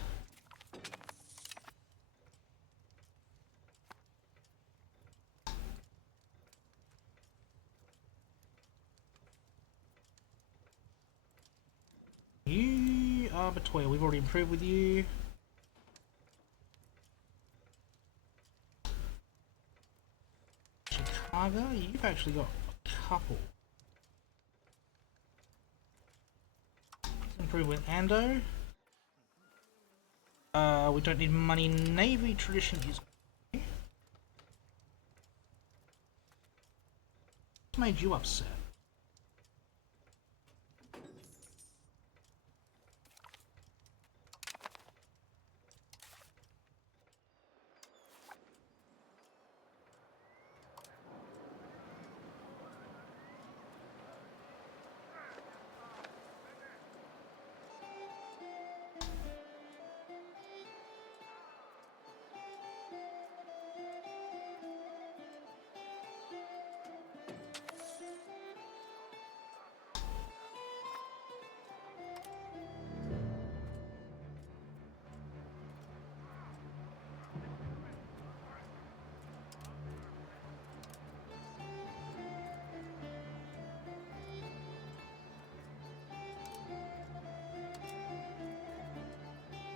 You are Batoya, we've already improved with you. Chicago, you've actually got a couple. Let's improve with Ando. We don't need money. Navy tradition is okay. What made you upset?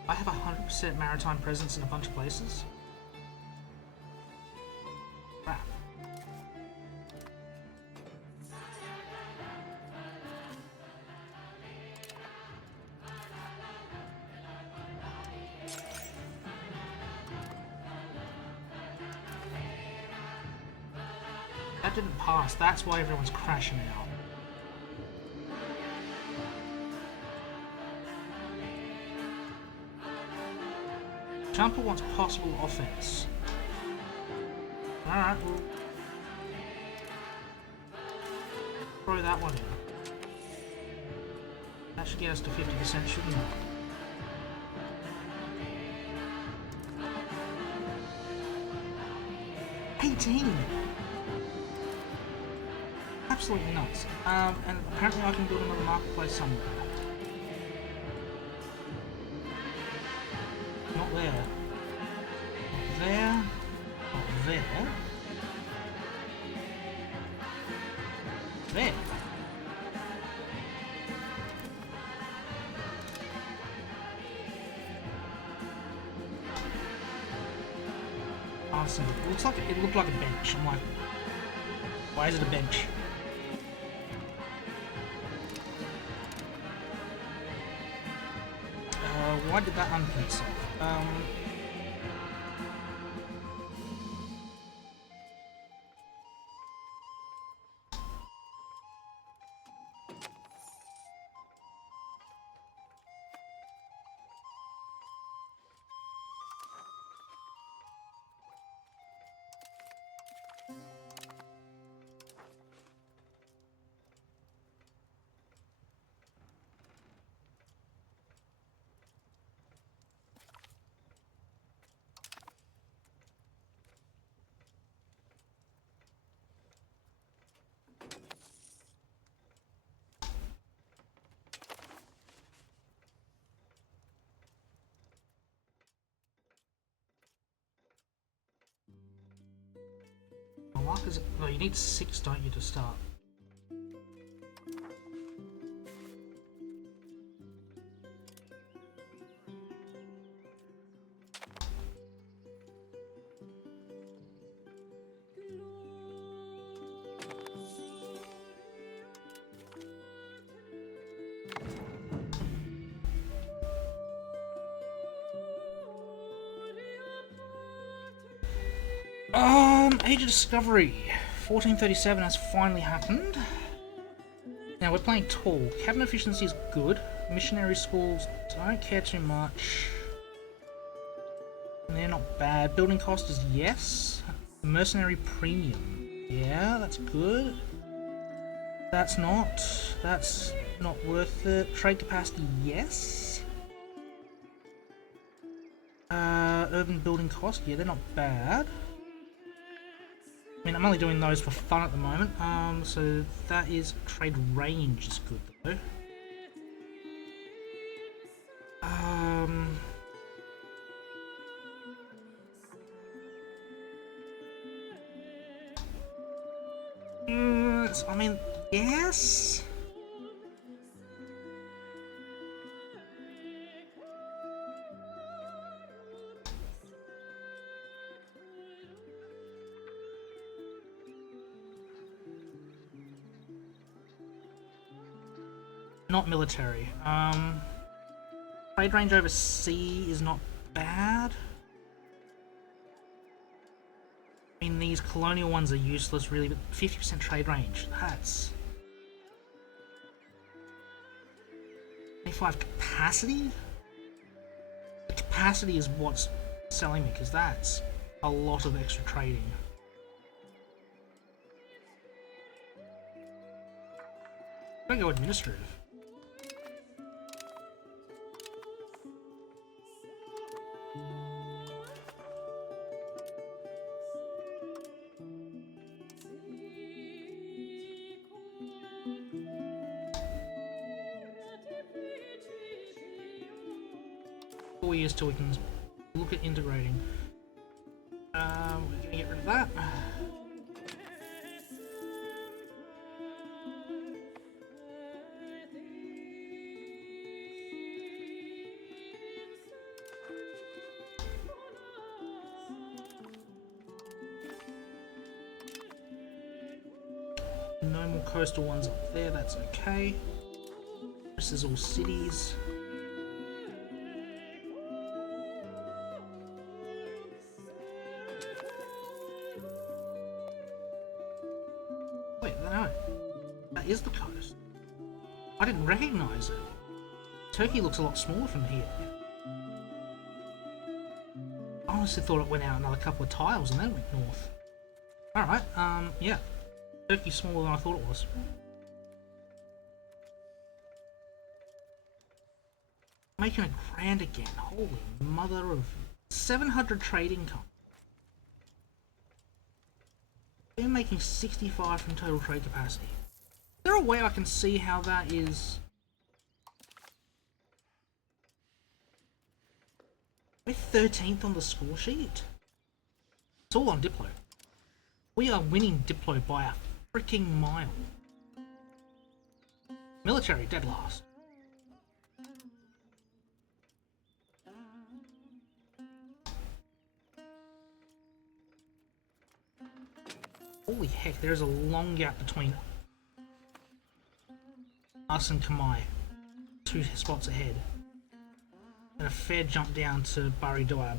I have 100% maritime presence in a bunch of places. Crap. That didn't pass, that's why everyone's crashing out. Champa wants possible offense. Alright, we'll throw that one in. That should get us to 50%, shouldn't it? Absolutely nuts. And apparently I can build another marketplace somewhere. Not there. Not there. Not there. There. Awesome. It looked like a bench. I'm like, why is it a bench? Why did that unpin itself? Oh, you need 6, don't you, to start? Age of Discovery 1437 has finally happened. Now we're playing tall. Cabin efficiency is good. Missionary schools don't care too much. And they're not bad. Building cost is yes. Mercenary premium. Yeah, that's good. That's not worth it. Trade capacity, yes. Urban building cost, yeah, they're not bad. I mean, I'm only doing those for fun at the moment. So that is trade range is good though. I mean, yes. Not military. Trade range over sea is not bad. I mean, these colonial ones are useless, really, but 50% trade range, that's... 25 capacity? The capacity is what's selling me, because that's a lot of extra trading. I'm gonna go administrative. Years till we can look at integrating. We're gonna get rid of that. No more coastal ones up there, that's okay. This is all cities. Wait, no. That is the coast. I didn't recognise it. Turkey looks a lot smaller from here. I honestly thought it went out another couple of tiles and then went north. Alright, yeah. Turkey's smaller than I thought it was. Making a grand again. Holy mother of... 700 trade income. They're making 65 from total trade capacity. Is there a way I can see how that is... We're 13th on the score sheet. It's all on Diplo. We are winning Diplo by a freaking mile. Military, dead last. Holy heck, there's a long gap between us and Kamai. 2 spots ahead. And a fair jump down to Bari Doab.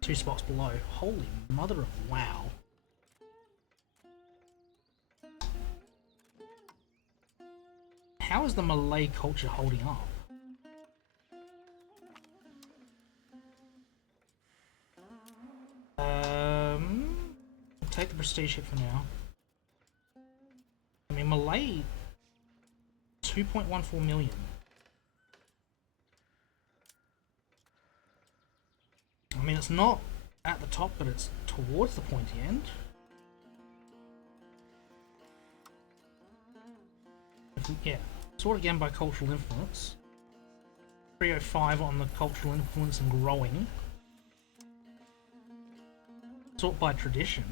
2 spots below. Holy mother of wow. How is the Malay culture holding up? Take the prestige hit for now. I mean, Malay, 2.14 million. I mean, it's not at the top, but it's towards the pointy end. Yeah, sort again by cultural influence. 305 on the cultural influence and growing. Sort by tradition.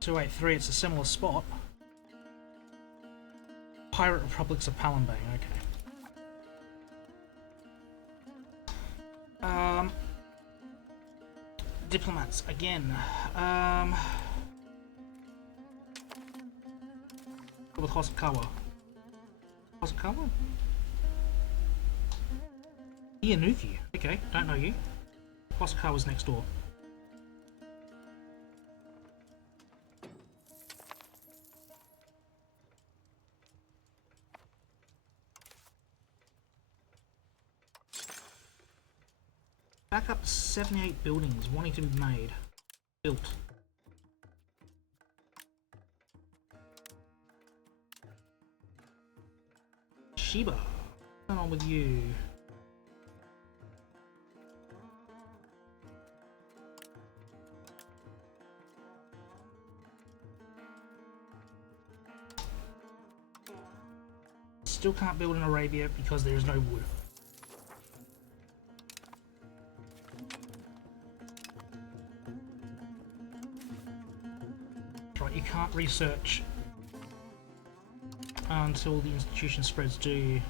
283, it's a similar spot. Pirate Republics of Palembang, okay. Diplomats, again. With Hosokawa. Hosokawa? Iyanuki, okay, don't know you. Hosokawa's next door. Back up to 78 buildings wanting to be made. Built. Shiba. What's going on with you? Still can't build in Arabia because there is no wood. right. You can't research until the institution spreads due.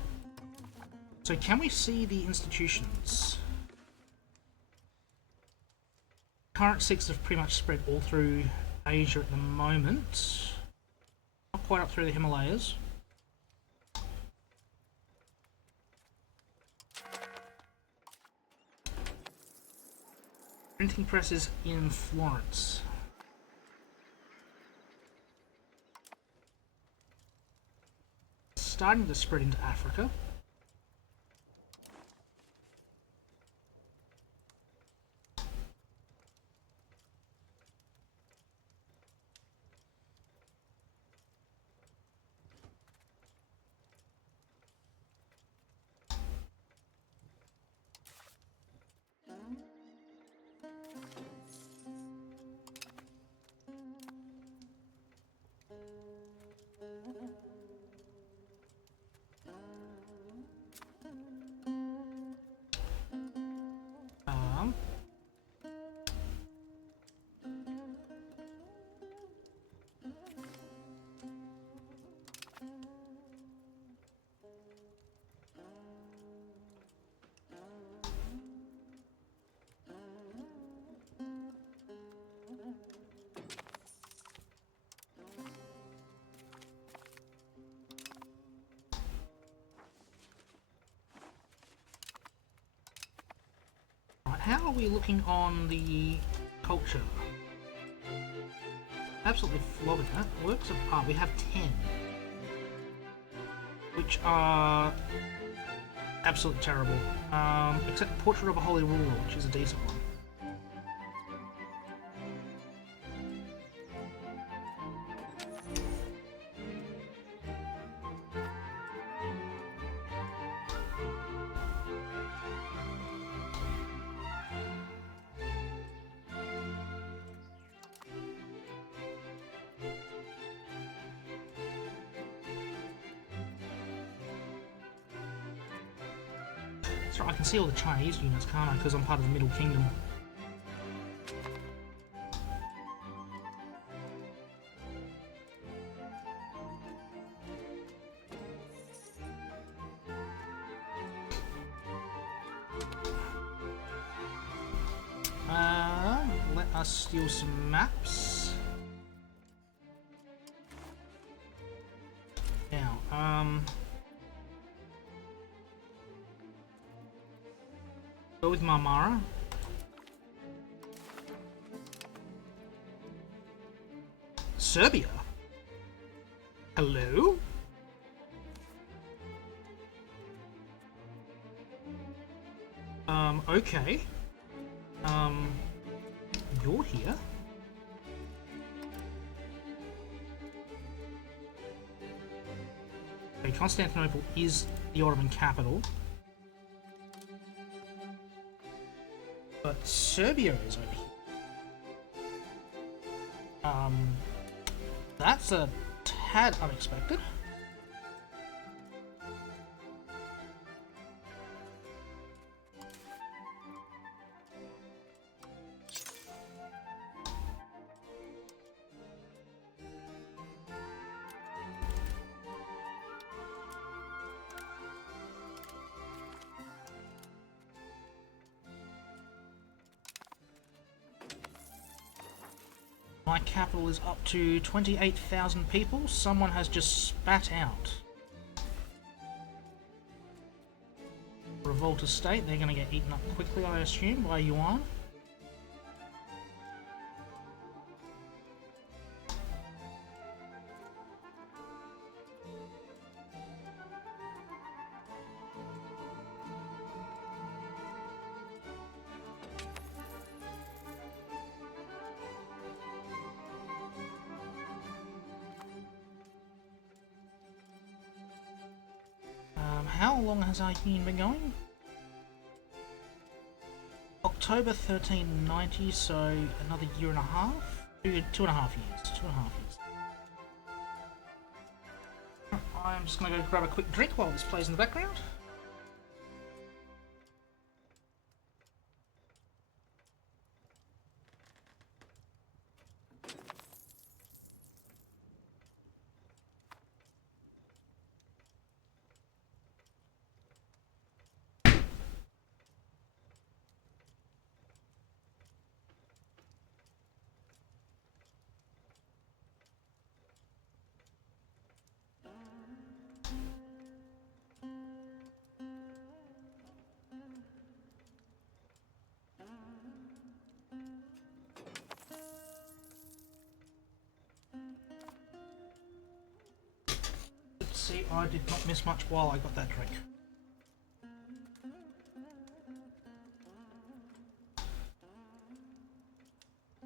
So can we see the institutions? Current 6 have pretty much spread all through Asia at the moment. Not quite up through the Himalayas. Printing presses in Florence. Starting to spread into Africa. How are we looking on the culture? Absolutely flogging it. Works of art, we have 10. Which are absolutely terrible. Except Portrait of a Holy Ruler, which is a decent one. That's right, I can see all the Chinese units, can't I? Because I'm part of the Middle Kingdom. Let us steal some maps. Now, go with Marmara. Serbia? Hello? Okay. You're here? Okay, Constantinople is the Ottoman capital. But Serbia is over here. That's a tad unexpected. My capital is up to 28,000 people. Someone has just spat out. Revolt Estate, they're going to get eaten up quickly, I assume, by Yuan. How long has our union been going? October 1390, so another year and a half? 2.5 years. 2.5 years. I'm just going to go grab a quick drink while this plays in the background. See, I did not miss much while I got that drink.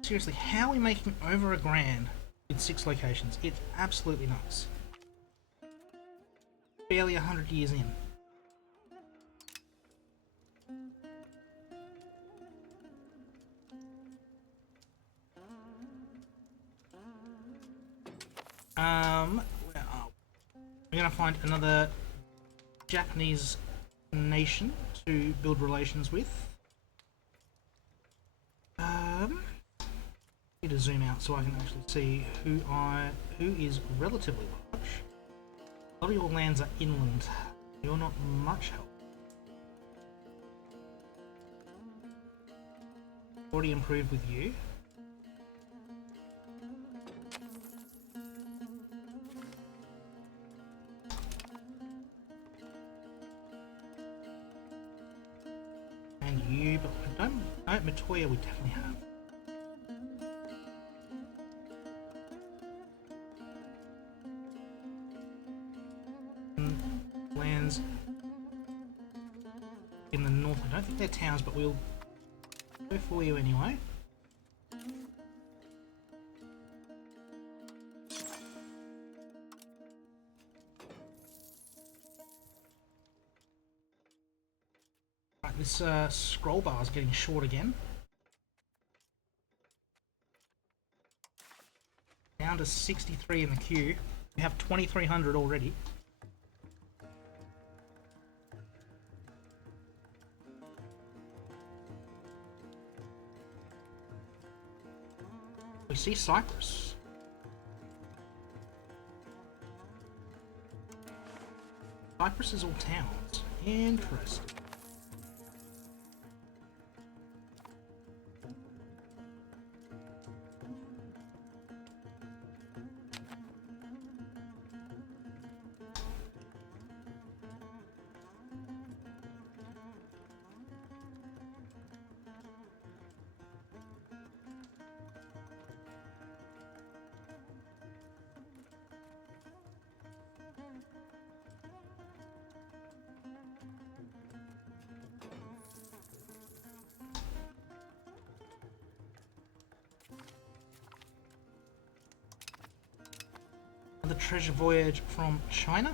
Seriously, how are we making over $1,000 with 6 locations? It's absolutely nuts. Barely 100 years in. Where are we? We're gonna find another Japanese nation to build relations with. Need to zoom out so I can actually see who is relatively large. A lot of your lands are inland. You're not much help. Already improved with you. And you, but I don't know, Matoya we definitely have. Lands in the north. I don't think they're towns, but we'll go for you anyway. Right, this scroll bar is getting short again. Down to 63 in the queue. We have 2,300 already. We see Cyprus. Cyprus is all towns. Interesting. The treasure voyage from China.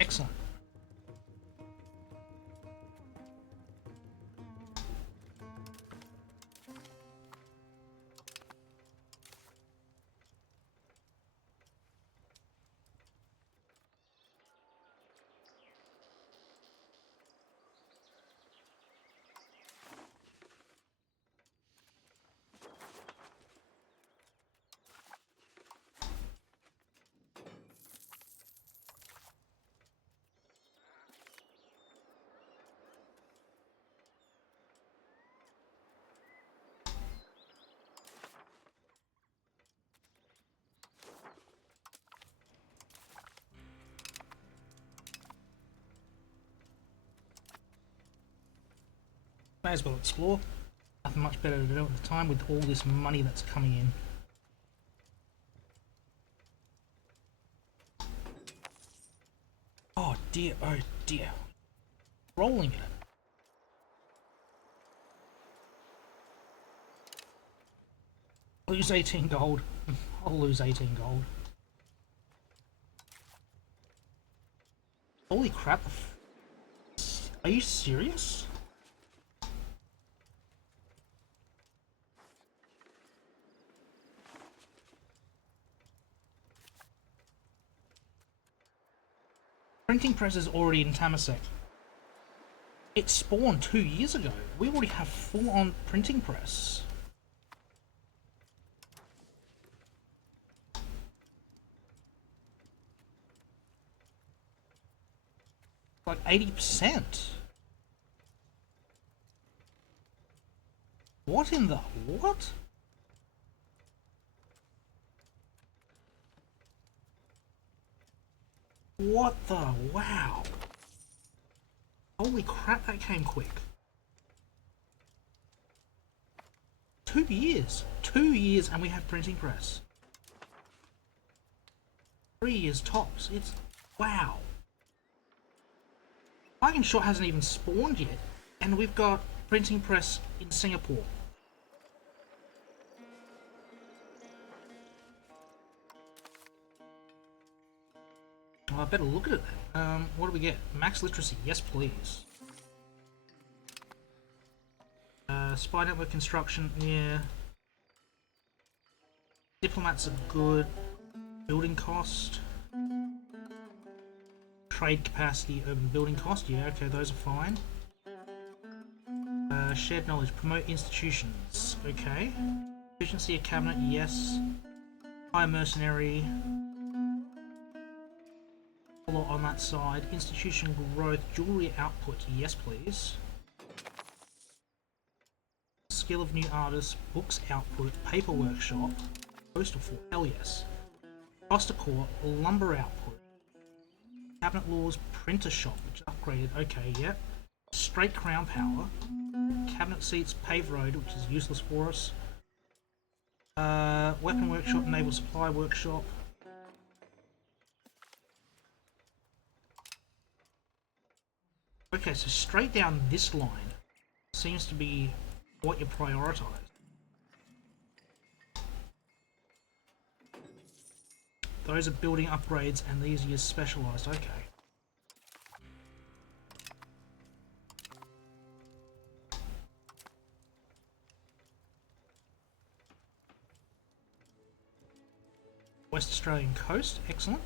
Excellent. May as well explore. Nothing much better to do at the time with all this money that's coming in. Oh dear, oh dear. Rolling it. I'll lose 18 gold. I'll lose 18 gold. Holy crap. Are you serious? Printing press is already in Tamasek. It spawned 2 years ago. We already have full-on printing press. Like 80%. What in the what? What the wow? Holy crap, that came quick. 2 years. 2 years and we have printing press. 3 years tops. It's wow. Dragon Shot hasn't even spawned yet, and we've got printing press in Singapore. Well, I better look at it. What do we get? Max literacy, yes please. Spy network construction, yeah. Diplomats are good. Building cost. Trade capacity, urban building cost, yeah, okay, those are fine. Shared knowledge, promote institutions, okay. Efficiency of cabinet, yes. High mercenary. A lot on that side. Institution growth, jewelry output, yes please. Skill of new artists, books output, paper workshop, postal fort, hell yes. Foster core, lumber output. Cabinet laws, printer shop, which is upgraded, okay, yep. Straight crown power. Cabinet seats, paved road, which is useless for us. Weapon workshop, naval supply workshop. Okay, so straight down this line seems to be what you prioritise. Those are building upgrades and these use specialised, okay. West Australian coast, excellent.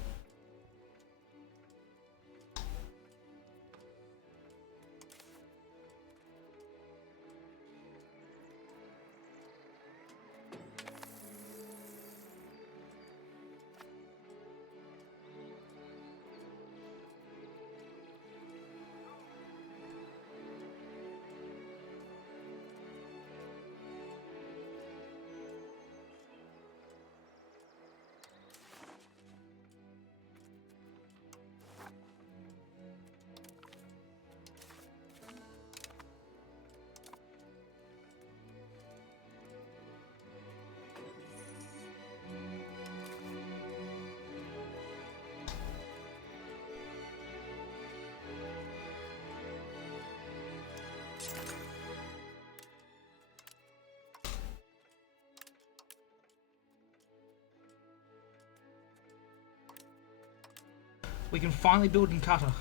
We can finally build in Qatar.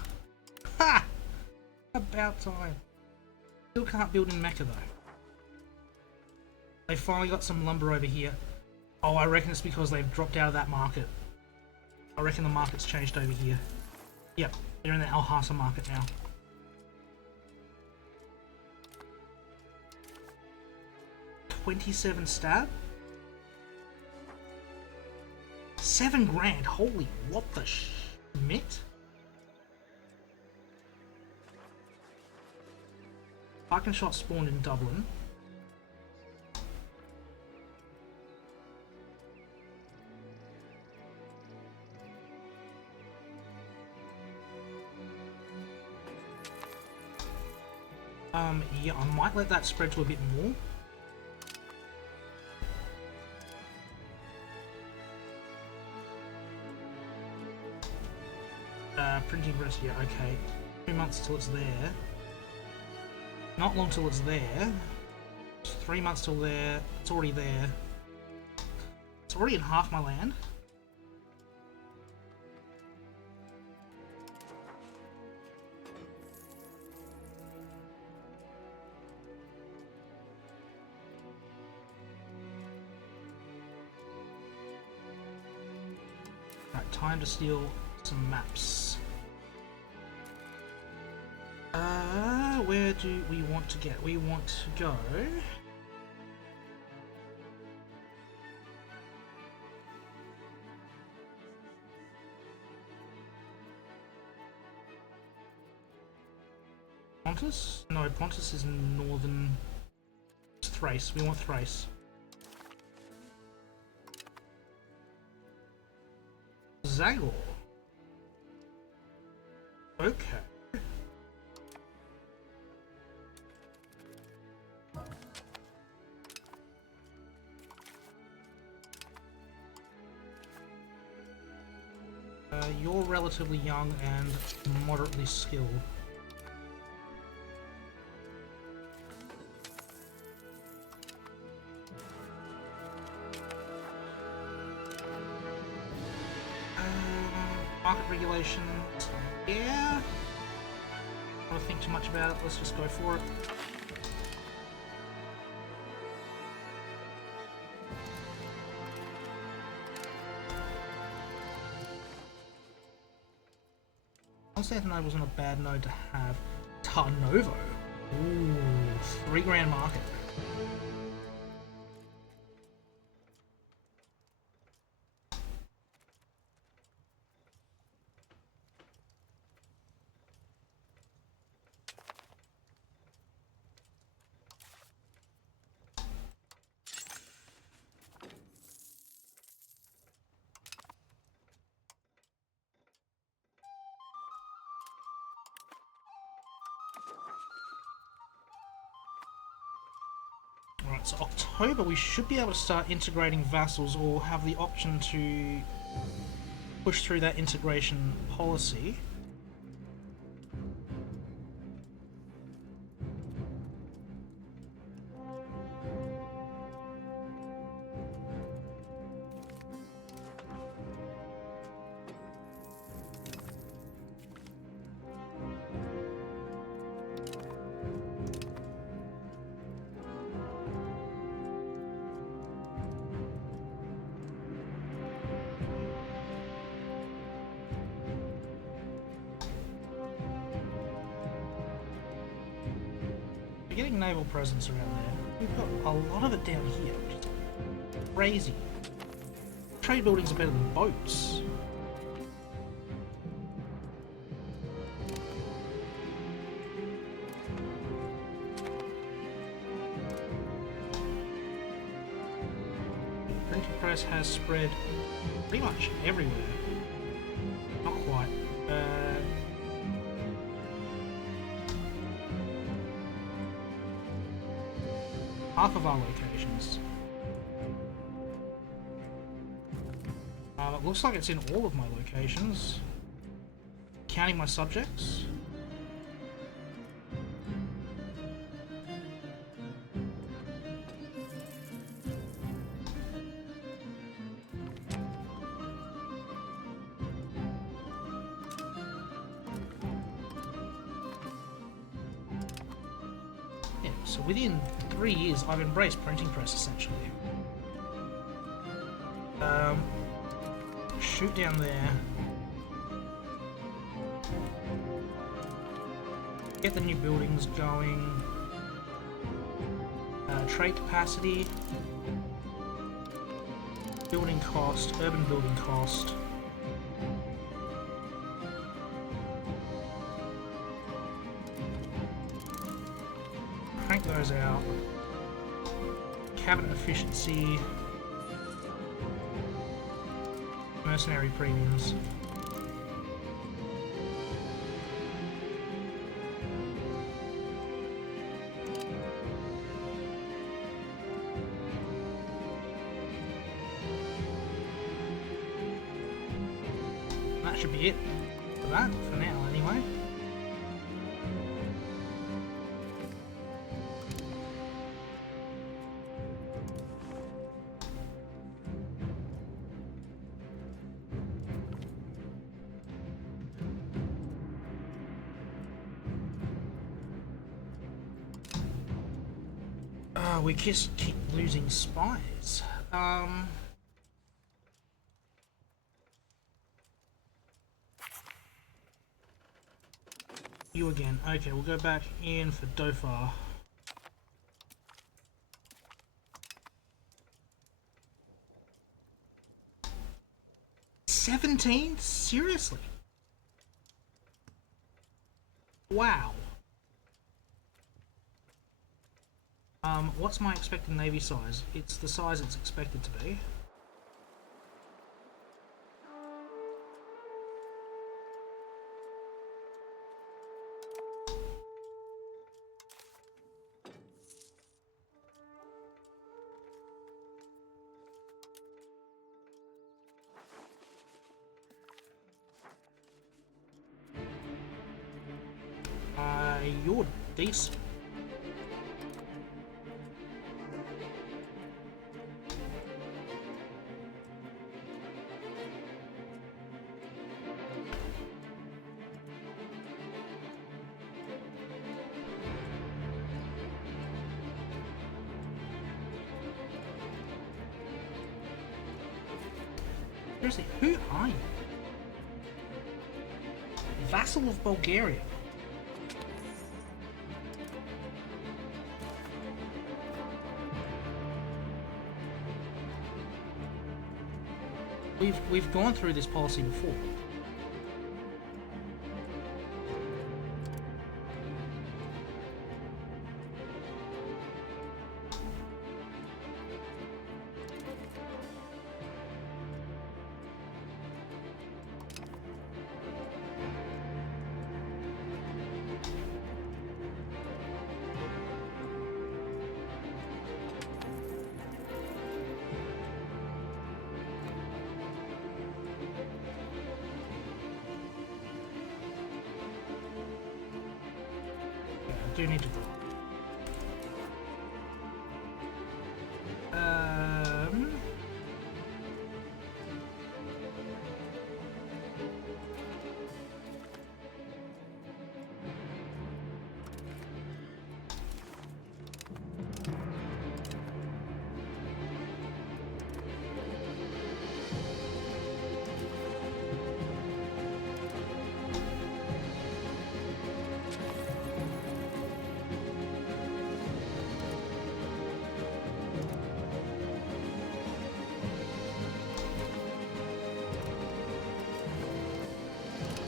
Ha! About time. Still can't build in Mecca though. They finally got some lumber over here. Oh, I reckon it's because they've dropped out of that market. I reckon the market's changed over here. Yep, they're in the Al Hassa market now. $27 stab? 7 grand, holy, what the schmidt? Parking shot spawned in Dublin. Yeah, I might let that spread to a bit more. Printing press, yeah, okay. 3 months till it's there. Not long till it's there. 3 months till there. It's already there. It's already in half my land. Right, time to steal some maps. Where do we want to get? We want to go... Pontus? No, Pontus is northern. It's Thrace. We want Thrace. Zagor. Okay. You're relatively young and moderately skilled. Market regulations, yeah. I don't think too much about it, let's just go for it. Constantinople wasn't a bad node to have. Tarnovo. Ooh, 3 grand market. Right, so October we should be able to start integrating vassals or have the option to push through that integration policy. We're getting naval presence around there. We've got a lot of it down here, which is crazy. Trade buildings are better than boats. The printing press has spread pretty much everywhere. Not quite. Half of our locations. It looks like it's in all of my locations. Counting my subjects. Yeah, so within 3 years, I've embraced printing press, essentially. Shoot down there. Get the new buildings going. Trade capacity. Building cost, urban building cost. Crank those out. Cabinet efficiency. Mercenary premiums. That should be it for that, for now anyway. We just keep losing spies. You again. Okay, we'll go back in for Dhofar. 17? Seriously? Wow. What's my expected navy size? It's the size it's expected to be. You're decent. Seriously, who are you? Vassal of Bulgaria. We've gone through this policy before. I do need to.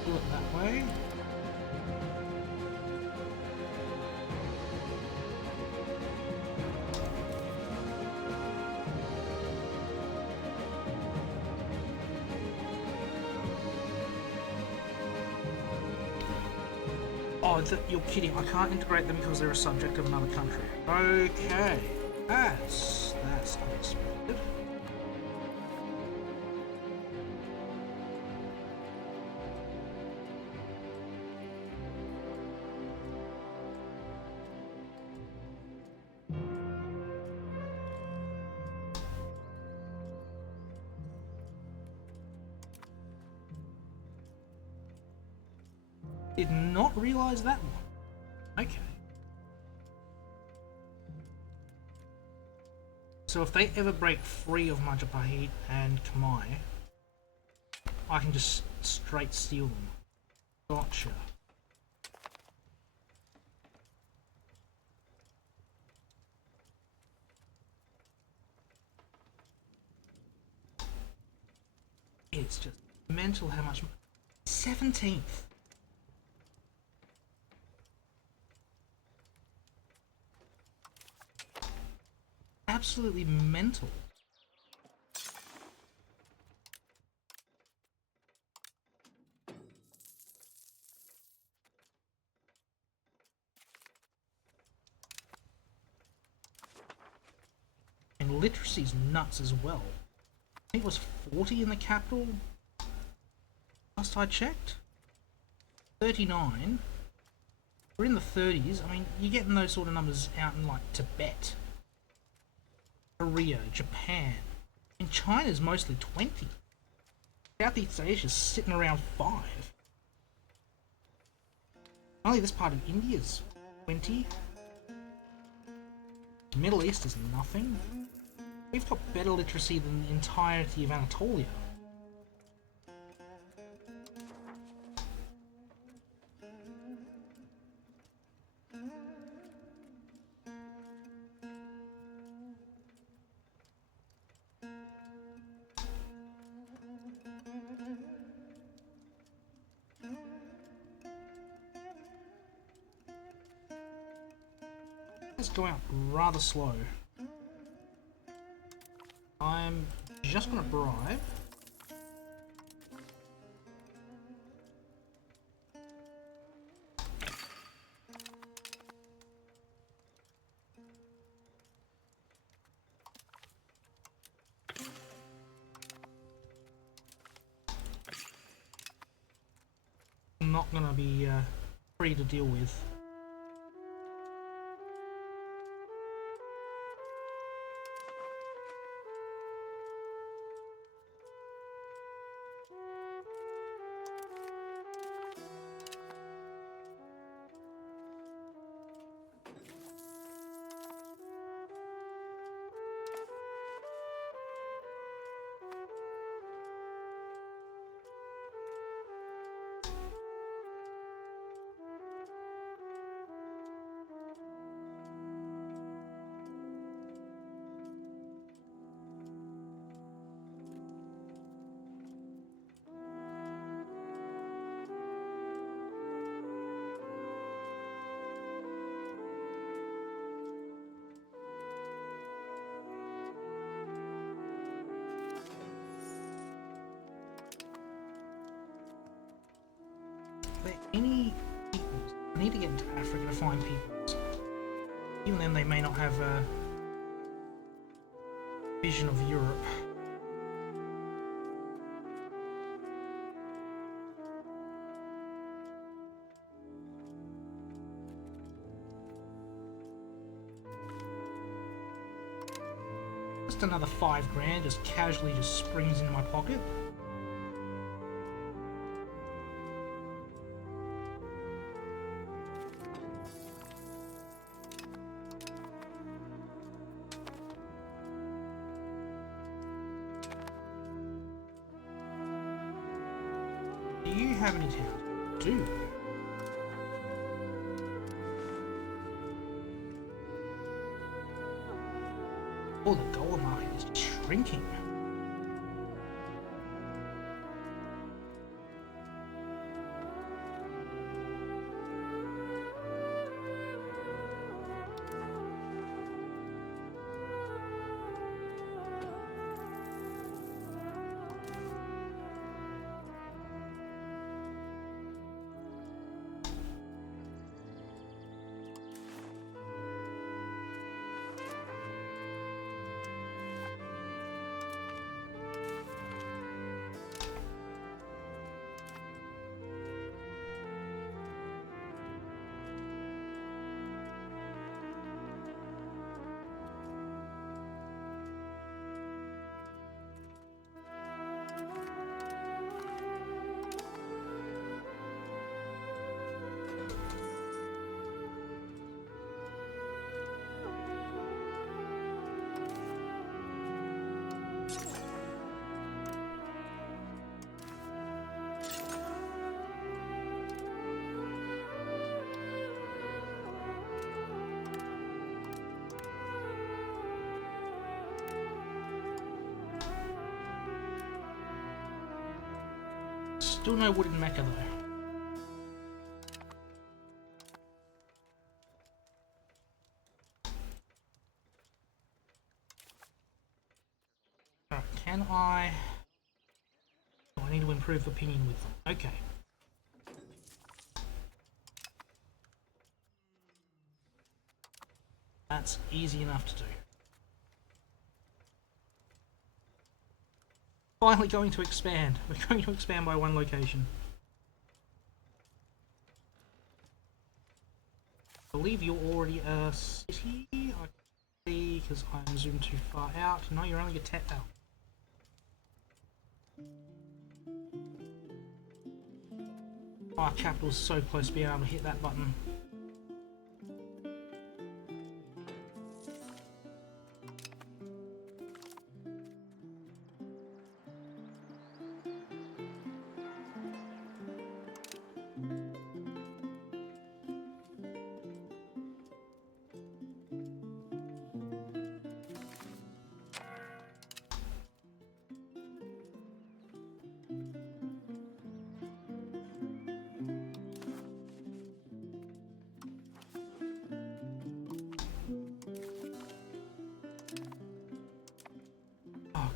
Do it that way. Oh, you're kidding. I can't integrate them because they're a subject of another country. Okay. That's unexpected. Did not realize that one. Okay. So if they ever break free of Majapahit and Khmer, I can just straight steal them. Gotcha. It's just mental how much. 17th. Absolutely mental. And literacy's nuts as well. I think it was 40 in the capital last I checked. 39. We're in the 30s. I mean, you're getting those sort of numbers out in like Tibet, Korea, Japan. And China's mostly 20. Southeast Asia's sitting around 5. Only this part of India's 20. The Middle East is nothing. We've got better literacy than the entirety of Anatolia. is going up rather slow. I'm just going to bribe. Not going to be free to deal with. Any peoples? I need to get into Africa to find peoples. Even then, they may not have a vision of Europe. Just another 5 grand just casually just springs into my pocket. Do you have any towns? Do. Oh, the gold market is shrinking. Still no wood in Mecca though. Right, can I... Oh, I need to improve opinion with them. Okay. That's easy enough to do. Finally going to expand. We're going to expand by 1 location. I believe you're already a city. I can see because I'm zoomed too far out. No, you're only a tap out. Our capital's so close to being able to hit that button.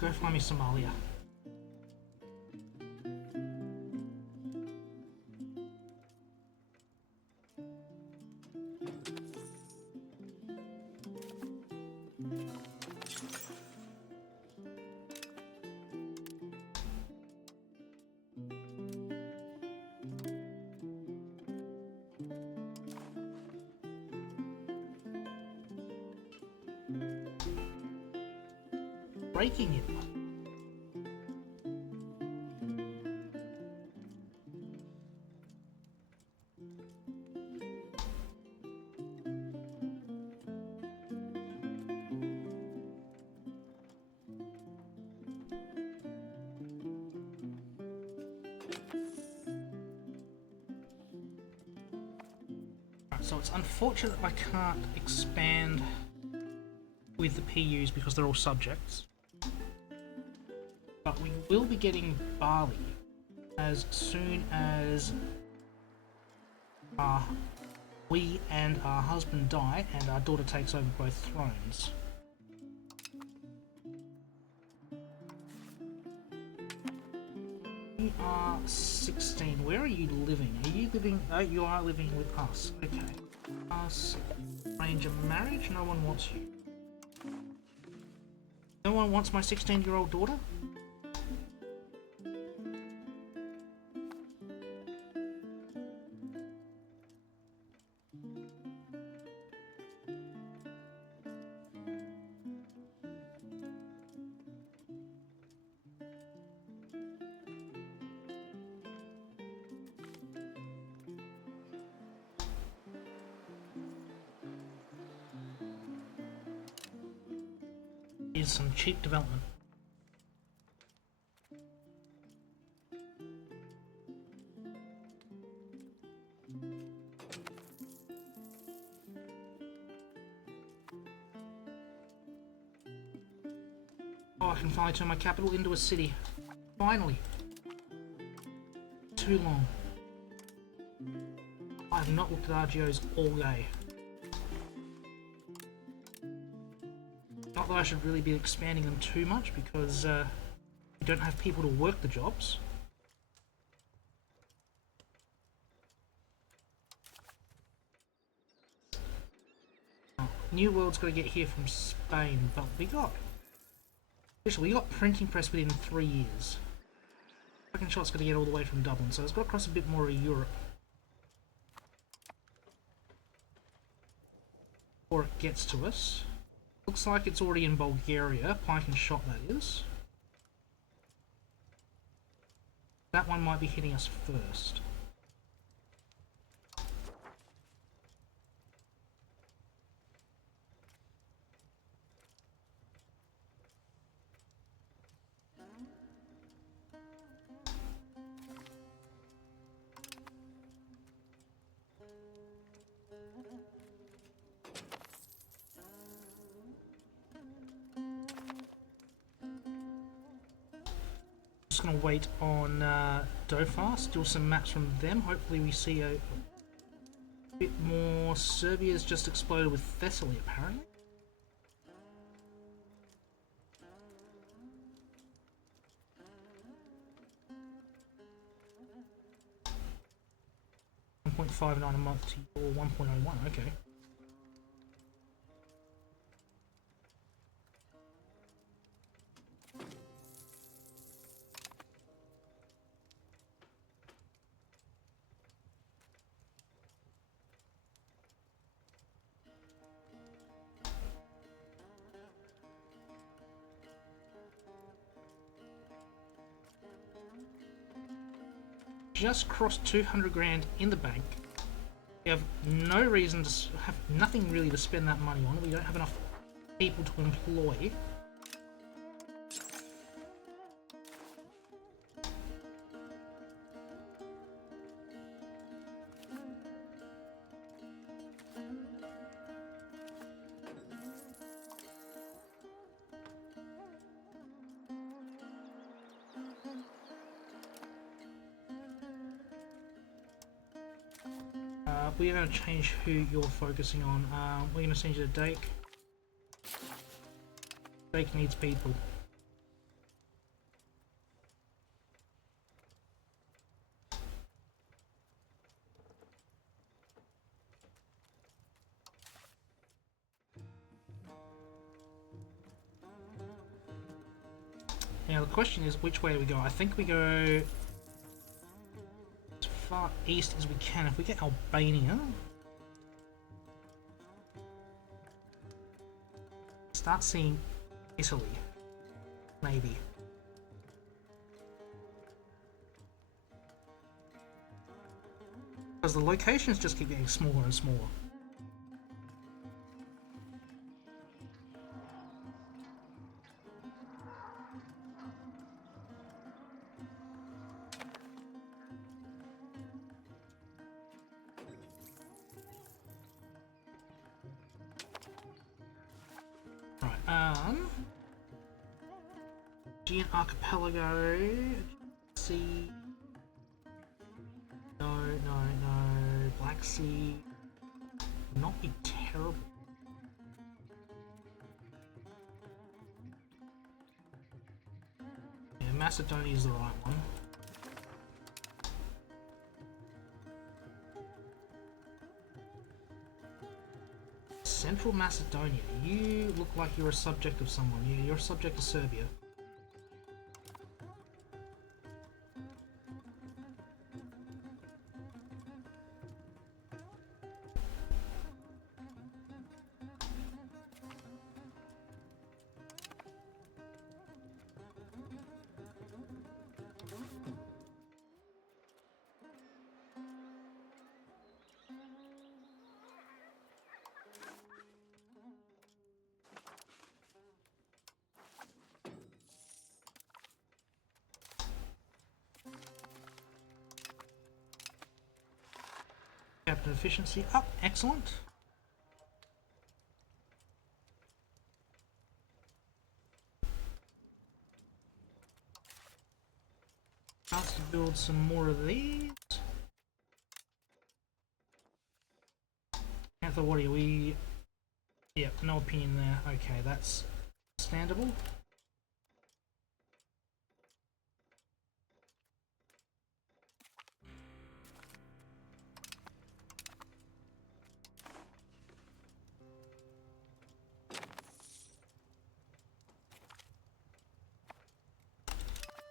go find me Somalia. Breaking it. Right, so it's unfortunate I can't expand with the PUs because they're all subjects. But we will be getting barley as soon as we and our husband die and our daughter takes over both thrones. You are 16. Where are you living? Are you living? Oh, you are living with us. Okay. Us. Arrange a marriage? No one wants you. No one wants my 16-year-old daughter? Is some cheap development. Oh, I can finally turn my capital into a city. Finally. Too long. I have not looked at RGOs all day. Not that I should really be expanding them too much because we don't have people to work the jobs. Oh, New World's got to get here from Spain, but we got printing press within 3 years. Second shot's got to get all the way from Dublin, so it's got to cross a bit more of Europe. Before it gets to us. Looks like it's already in Bulgaria, pike and shot that is. That one might be hitting us first. Just gonna wait on Dofar, steal some maps from them. Hopefully we see a bit more. Serbia's just exploded with Thessaly apparently. $1.59 a month to your 1.01, okay. Just crossed 200 grand in the bank. We have no reason to have nothing really to spend that money on. We don't have enough people to employ. We're going to change who you're focusing on. We're going to send you to Dake. Dake needs people. Now the question is, which way do we go? I think we go as far east as we can. If we get Albania, start seeing Italy, maybe. Because the locations just keep getting smaller and smaller. Aegean Archipelago. Sea. No. Black Sea. Not be terrible. Yeah, Macedonia is the right one. Central Macedonia. You look like you're a subject of someone. Yeah, you're a subject of Serbia. Captain efficiency up, excellent. Chance to build some more of these. Panther, what are we? Yep, no opinion there. Okay, that's understandable.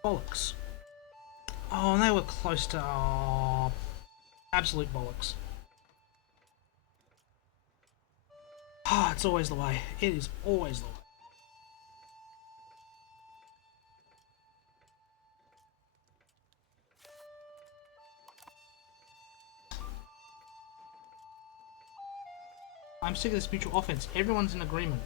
Bollocks. Oh, and they were close to... Oh, absolute bollocks. Ah, it's always the way. It is always the way. I'm sick of this mutual offense. Everyone's in agreement.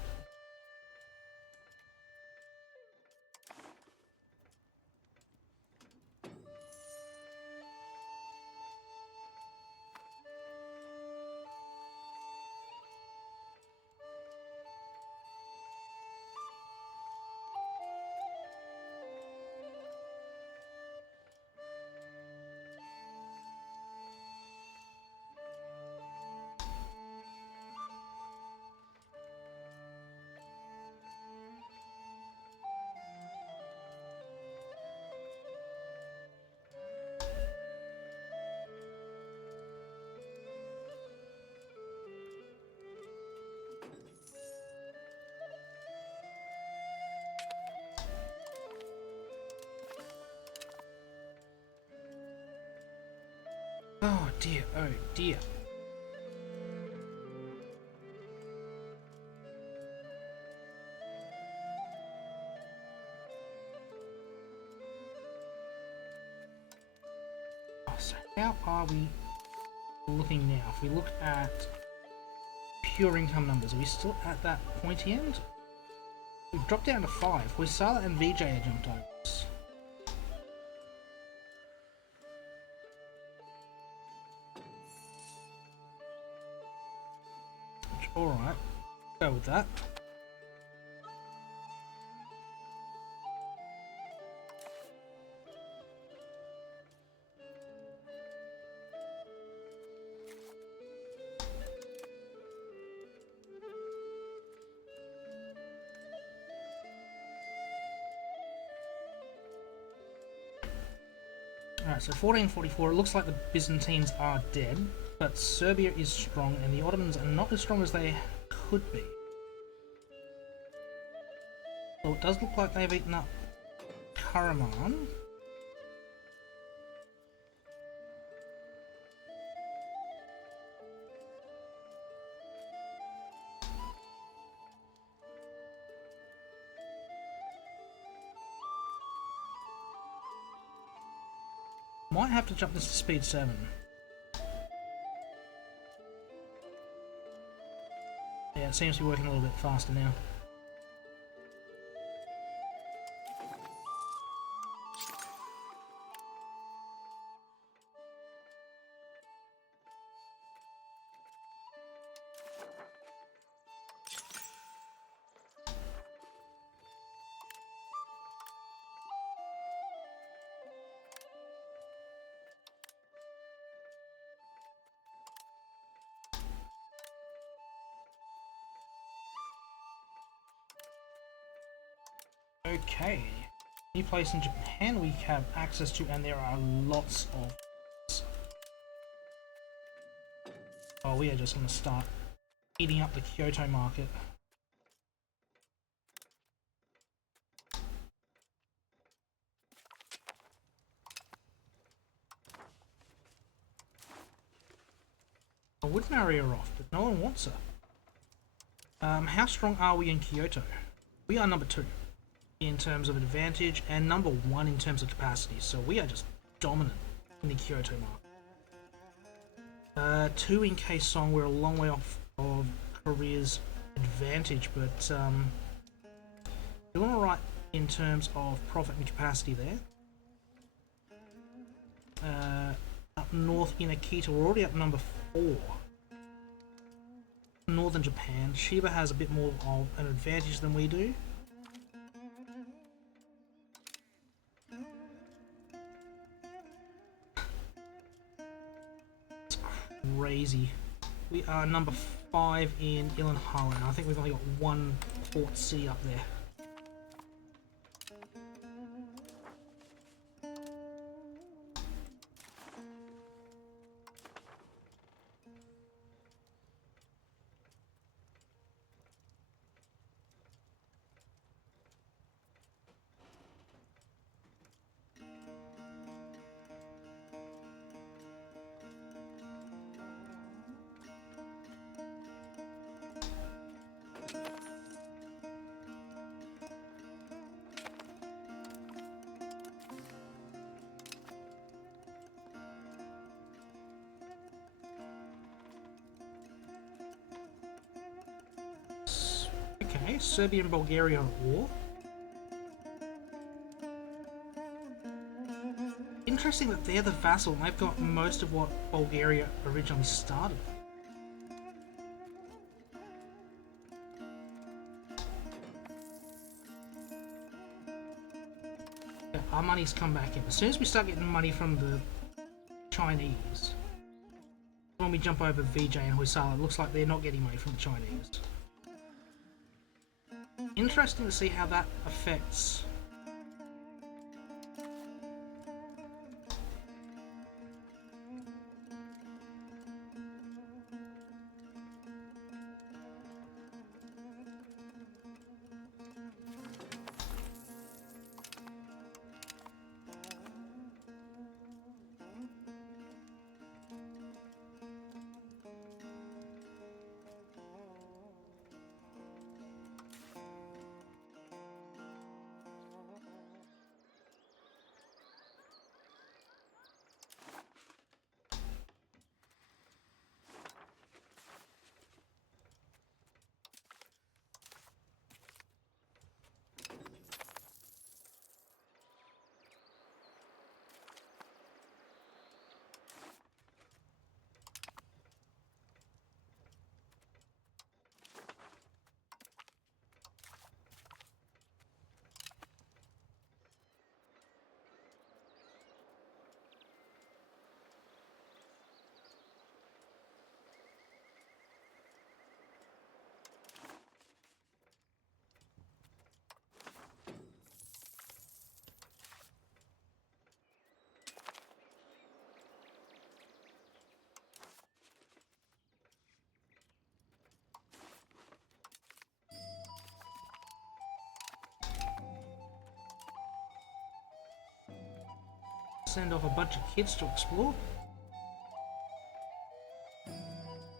Oh dear, oh dear. So how are we looking now? If we look at pure income numbers, are we still at that pointy end? We've dropped down to 5. Wisala and VJ are jumped over us. Alright, go with that. Alright, so 1444, it looks like the Byzantines are dead, but Serbia is strong and the Ottomans are not as strong as they could be. Well, it does look like they've eaten up Karaman. Might have to jump this to speed 7. Yeah, it seems to be working a little bit faster now. Okay, any place in Japan we have access to, and there are lots of. Oh, we are just going to start eating up the Kyoto market. I would marry her off, but no one wants her. How strong are we in Kyoto? We are number 2 in terms of advantage and number 1 in terms of capacity, so we are just dominant in the Kyoto market. 2 in Kaesong, we're a long way off of Korea's advantage, but doing alright in terms of profit and capacity there. Up north in Akita, we're already up number 4. Northern Japan, Shiba has a bit more of an advantage than we do. It's crazy. We are number 5 in Ilanhala. I think we've only got 1 port city up there. Okay, Serbia and Bulgaria are at war. Interesting that they're the vassal and they've got most of what Bulgaria originally started. Yeah, our money's come back in. As soon as we start getting money from the Chinese, when we jump over Vijay and Hoysala, it looks like they're not getting money from the Chinese. Interesting to see how that affects send off a bunch of kids to explore,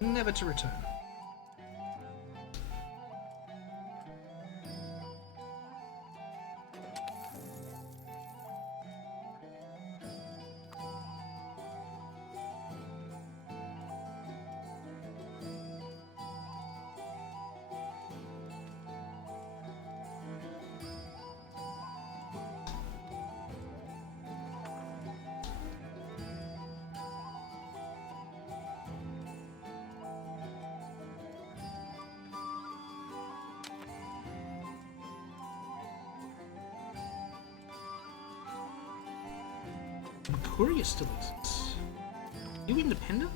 never to return. Korea still exists. You independent?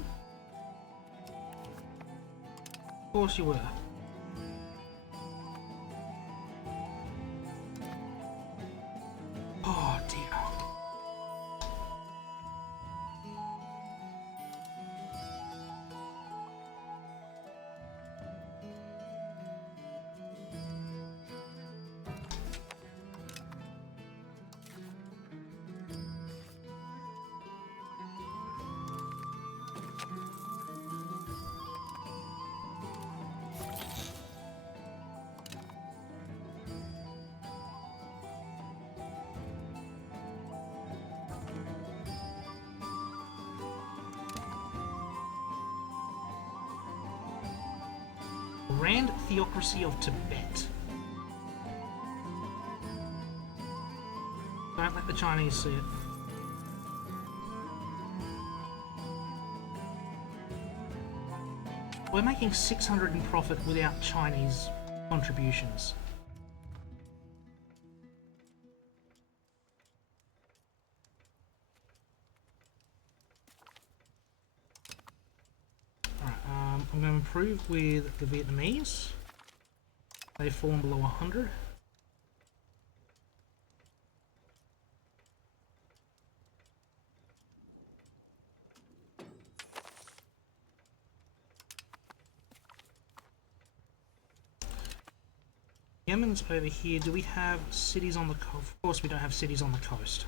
Of course you were. Oh dear. Grand Theocracy of Tibet. Don't let the Chinese see it. We're making 600 in profit without Chinese contributions. I'm going to improve with the Vietnamese. They've fallen below 100. Yemen's over here. Do we have cities on the coast? Of course we don't have cities on the coast.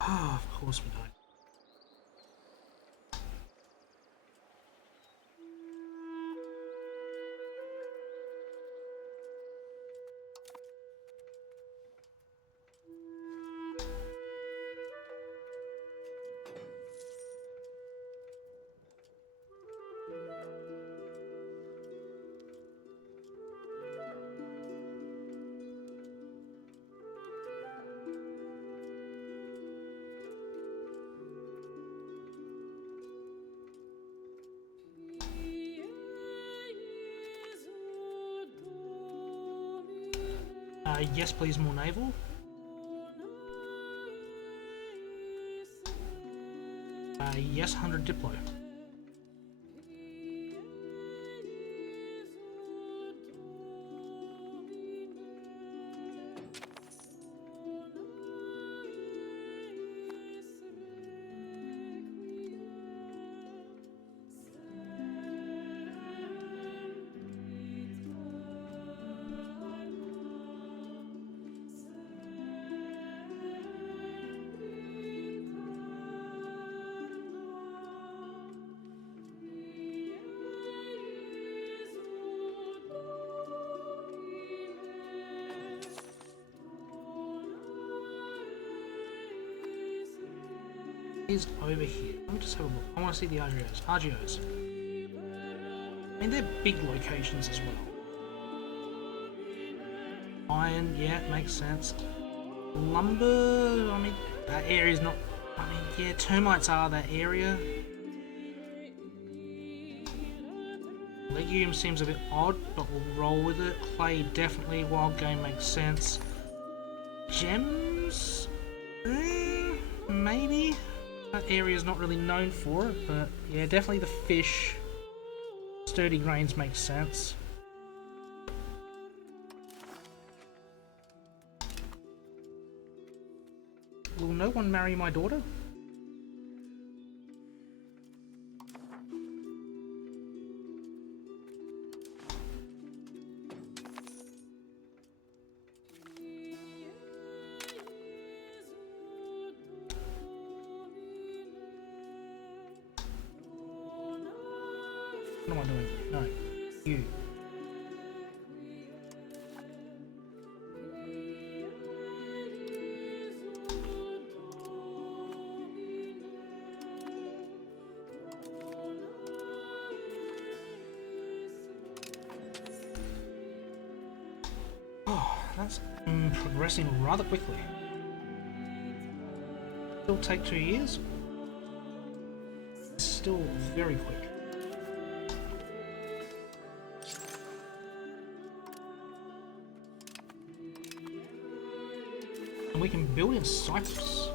Ah, of course we don't. Yes, please, more naval. Yes, 100 Diplo. Is over here. Let me just have a look. I want to see the RGOs. RGOs. I mean, they're big locations as well. Iron, yeah, makes sense. Lumber, I mean, that area's not... I mean, yeah, termites are that area. Legume seems a bit odd, but we'll roll with it. Clay, definitely. Wild game makes sense. Gems? Maybe? That area is not really known for it, but yeah, definitely the fish. Sturdy grains makes sense. Will no one marry my daughter? What am I doing? No. You. Oh, that's progressing rather quickly. Still take 2 years. Still very quick. And we can build in Cyprus.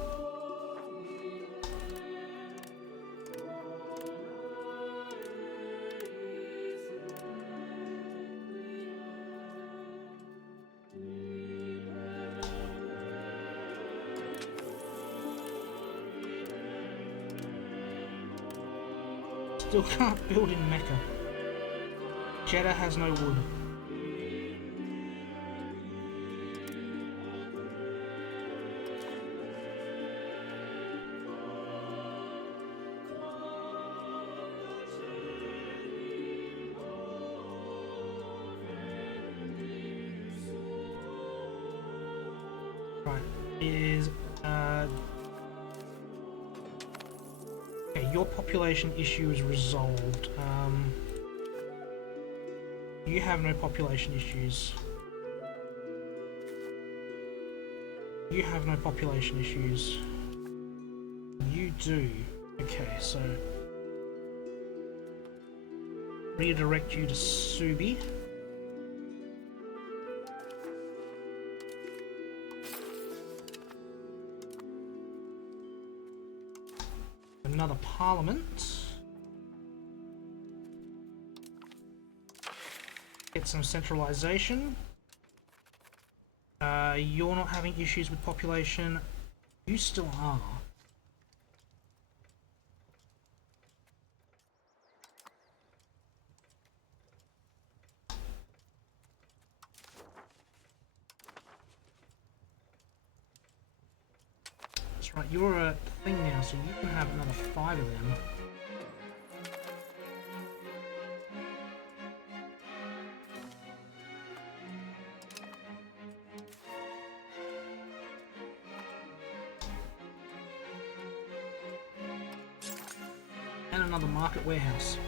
Still can't build in Mecca. Jeddah has no wood. Right, is okay, your population issue is resolved. You have no population issues. You have no population issues. You do. Okay, so redirect you to Subi. Another parliament. Get some centralization. You're not having issues with population. You still are. That's right, you're a thing now, so you can have another 5 of them. And another market warehouse.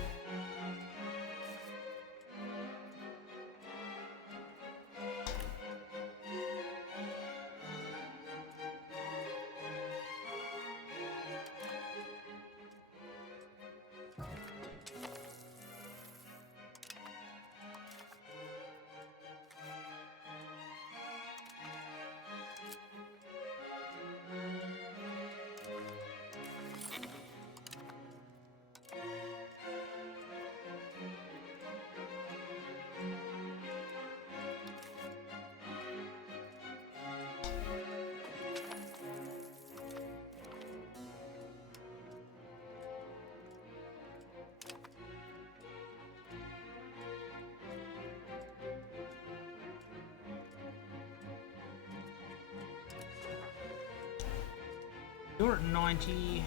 You're at 90.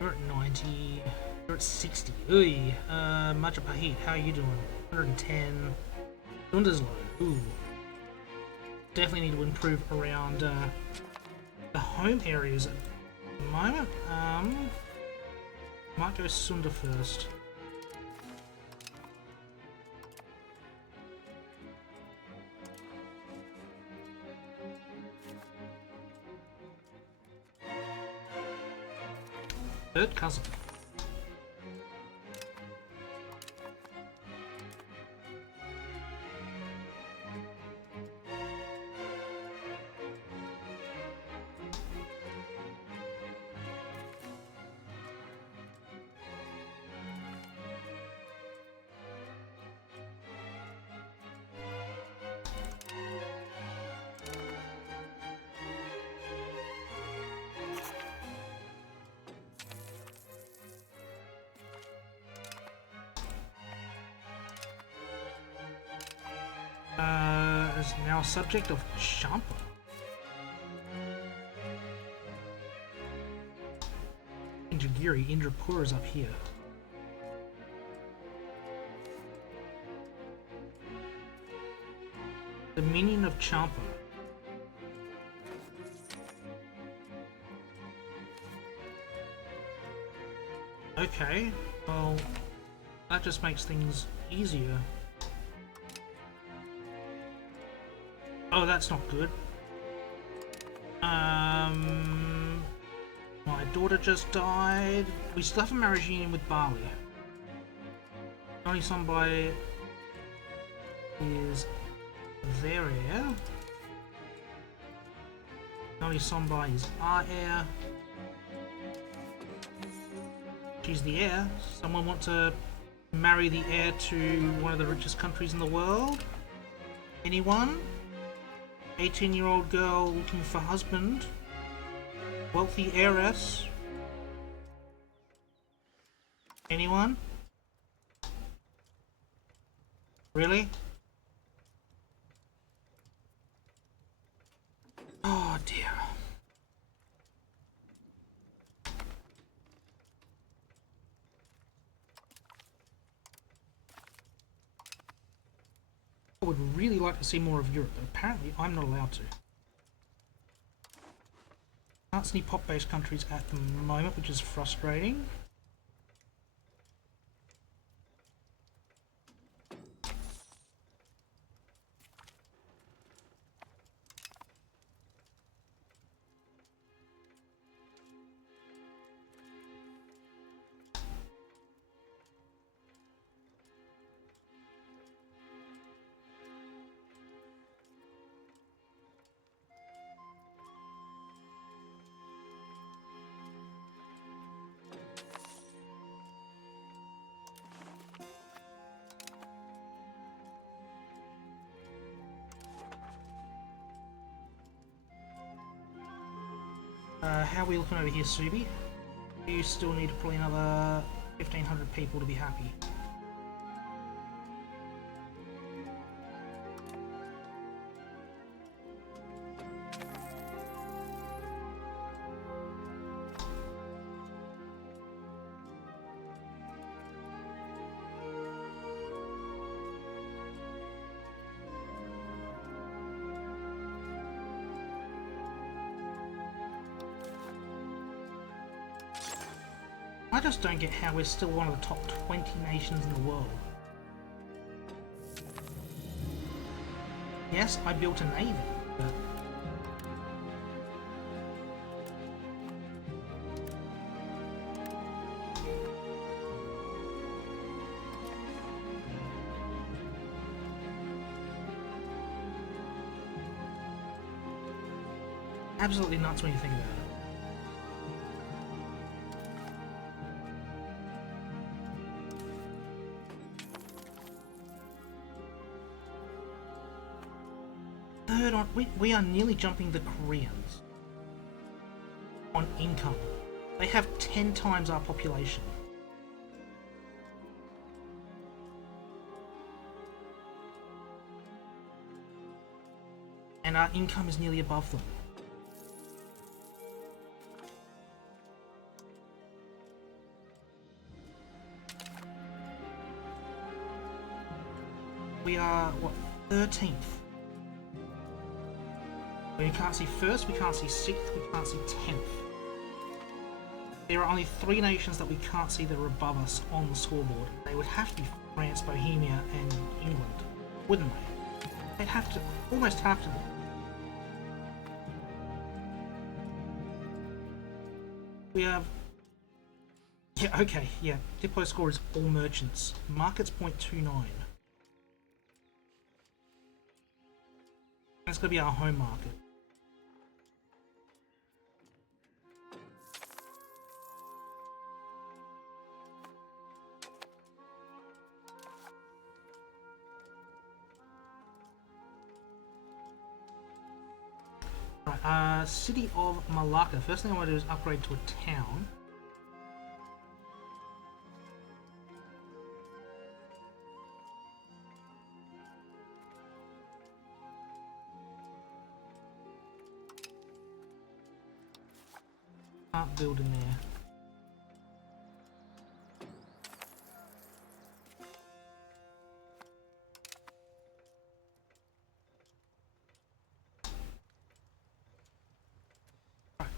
You're at 90. You're at 60. Ooh. Majapahit, how are you doing? 110. Dunderslow. Ooh. Definitely need to improve around the home areas at the moment. Might go Sunda first. Third cousin. Is now subject of Champa. Nagiri, Indrapur is up here. Dominion of Champa. Okay, well, that just makes things easier. Oh, that's not good. My daughter just died. We still have a marriage union with Bali. Only Sonbai is their heir. Only Sonbai is our heir. She's the heir. Someone want to marry the heir to one of the richest countries in the world? Anyone? 18-year-old girl looking for husband. Wealthy heiress. Anyone? Really? Oh dear. I would really like to see more of Europe, but apparently I'm not allowed to. Can't see any pop-based countries at the moment, which is frustrating. How are we looking over here, Subi? You still need probably another 1,500 people to be happy. I just don't get how we're still one of the top 20 nations in the world. Yes, I built a navy, but... absolutely nuts when you think about it. Third on, we are nearly jumping the Koreans on income. They have 10 times our population. And our income is nearly above them. We are, what, 13th? We can't see first, we can't see 6th, we can't see 10th. There are only 3 nations that we can't see that are above us on the scoreboard. They would have to be France, Bohemia, and England, wouldn't they? They'd have to, almost have to be. We have... yeah, okay, yeah. Diplo score is all merchants. Market's 0.29. That's going to be our home market. Right, City of Malacca. First thing I want to do is upgrade to a town. Can't build in there.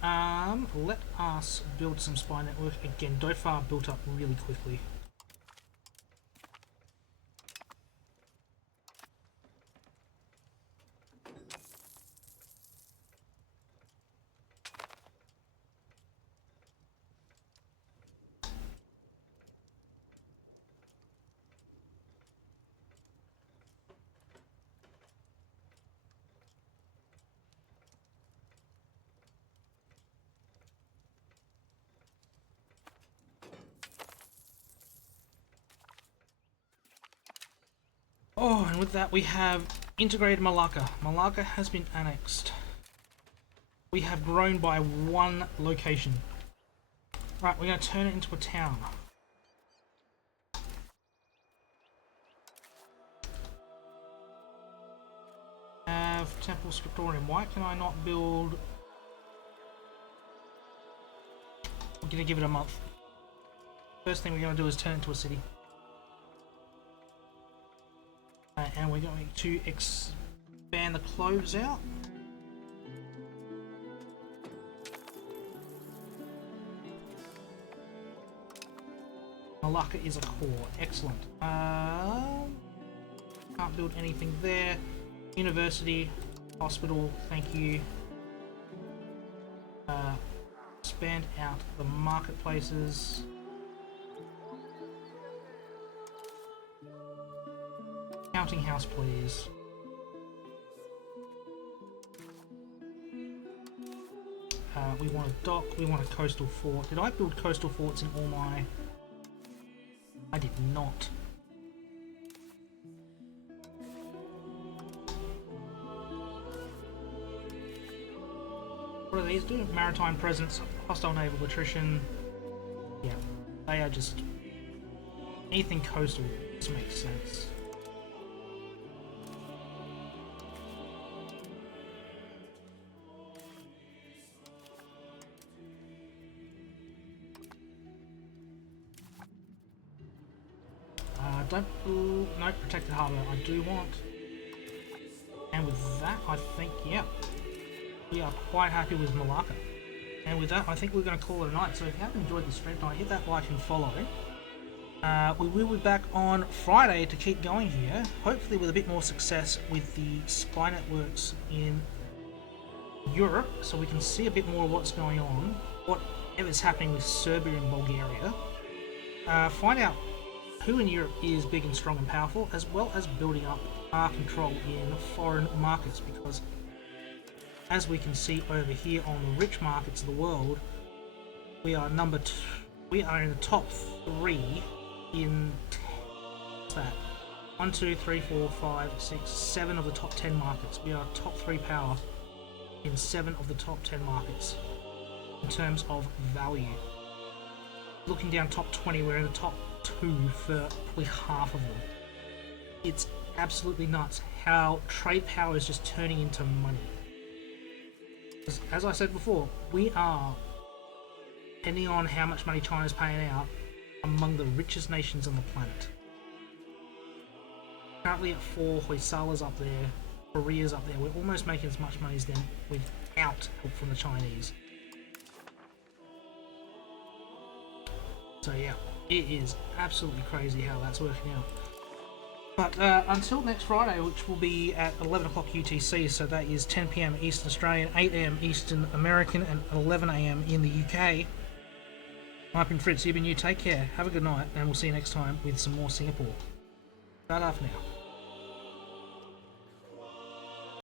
let us build some spy network. Again, Dofar built up really quickly. Oh, and with that we have integrated Malacca. Malacca has been annexed. We have grown by 1 location. Right, we're going to turn it into a town. Have Temple Scriptorium. Why can I not build... I'm going to give it a month. First thing we're going to do is turn it into a city. And we're going to expand the cloves out. Malacca is a core. Excellent. Can't build anything there. University, hospital, thank you. Expand out the marketplaces. Counting house, please. We want a dock, we want a coastal fort. Did I build coastal forts in all my... I did not. What do these do? Maritime presence, hostile naval attrition. Yeah, they are just... anything coastal just makes sense. No, protected harbour I do want. And with that, I think, yeah, we are quite happy with Malacca. And with that, I think we're going to call it a night. So if you have enjoyed the stream tonight, hit that like and follow. We will be back on Friday to keep going here, hopefully with a bit more success with the spy networks in Europe, so we can see a bit more of what's going on, whatever's happening with Serbia and Bulgaria. Find out who in Europe is big and strong and powerful, as well as building up our control in foreign markets, because as we can see over here on the rich markets of the world, we are we are in the top 3 in what's that? 1, 2, 3, 4, 5, 6, 7 of the top 10 markets. We are top 3 power in 7 of the top 10 markets in terms of value. Looking down top 20, we're in the top 2 for probably half of them. It's absolutely nuts how trade power is just turning into money. As I said before, we are, depending on how much money China's paying out, among the richest nations on the planet. Currently at 4, Hoysala's up there, Korea's up there. We're almost making as much money as them without help from the Chinese. So yeah, it is absolutely crazy how that's working out. But until next Friday, which will be at 11 o'clock UTC, so that is 10 PM Eastern Australian, 8 AM Eastern American, and 11 AM in the UK. I've been Fritz, you've been you, take care, have a good night, and we'll see you next time with some more Singapore. Ta-da for now.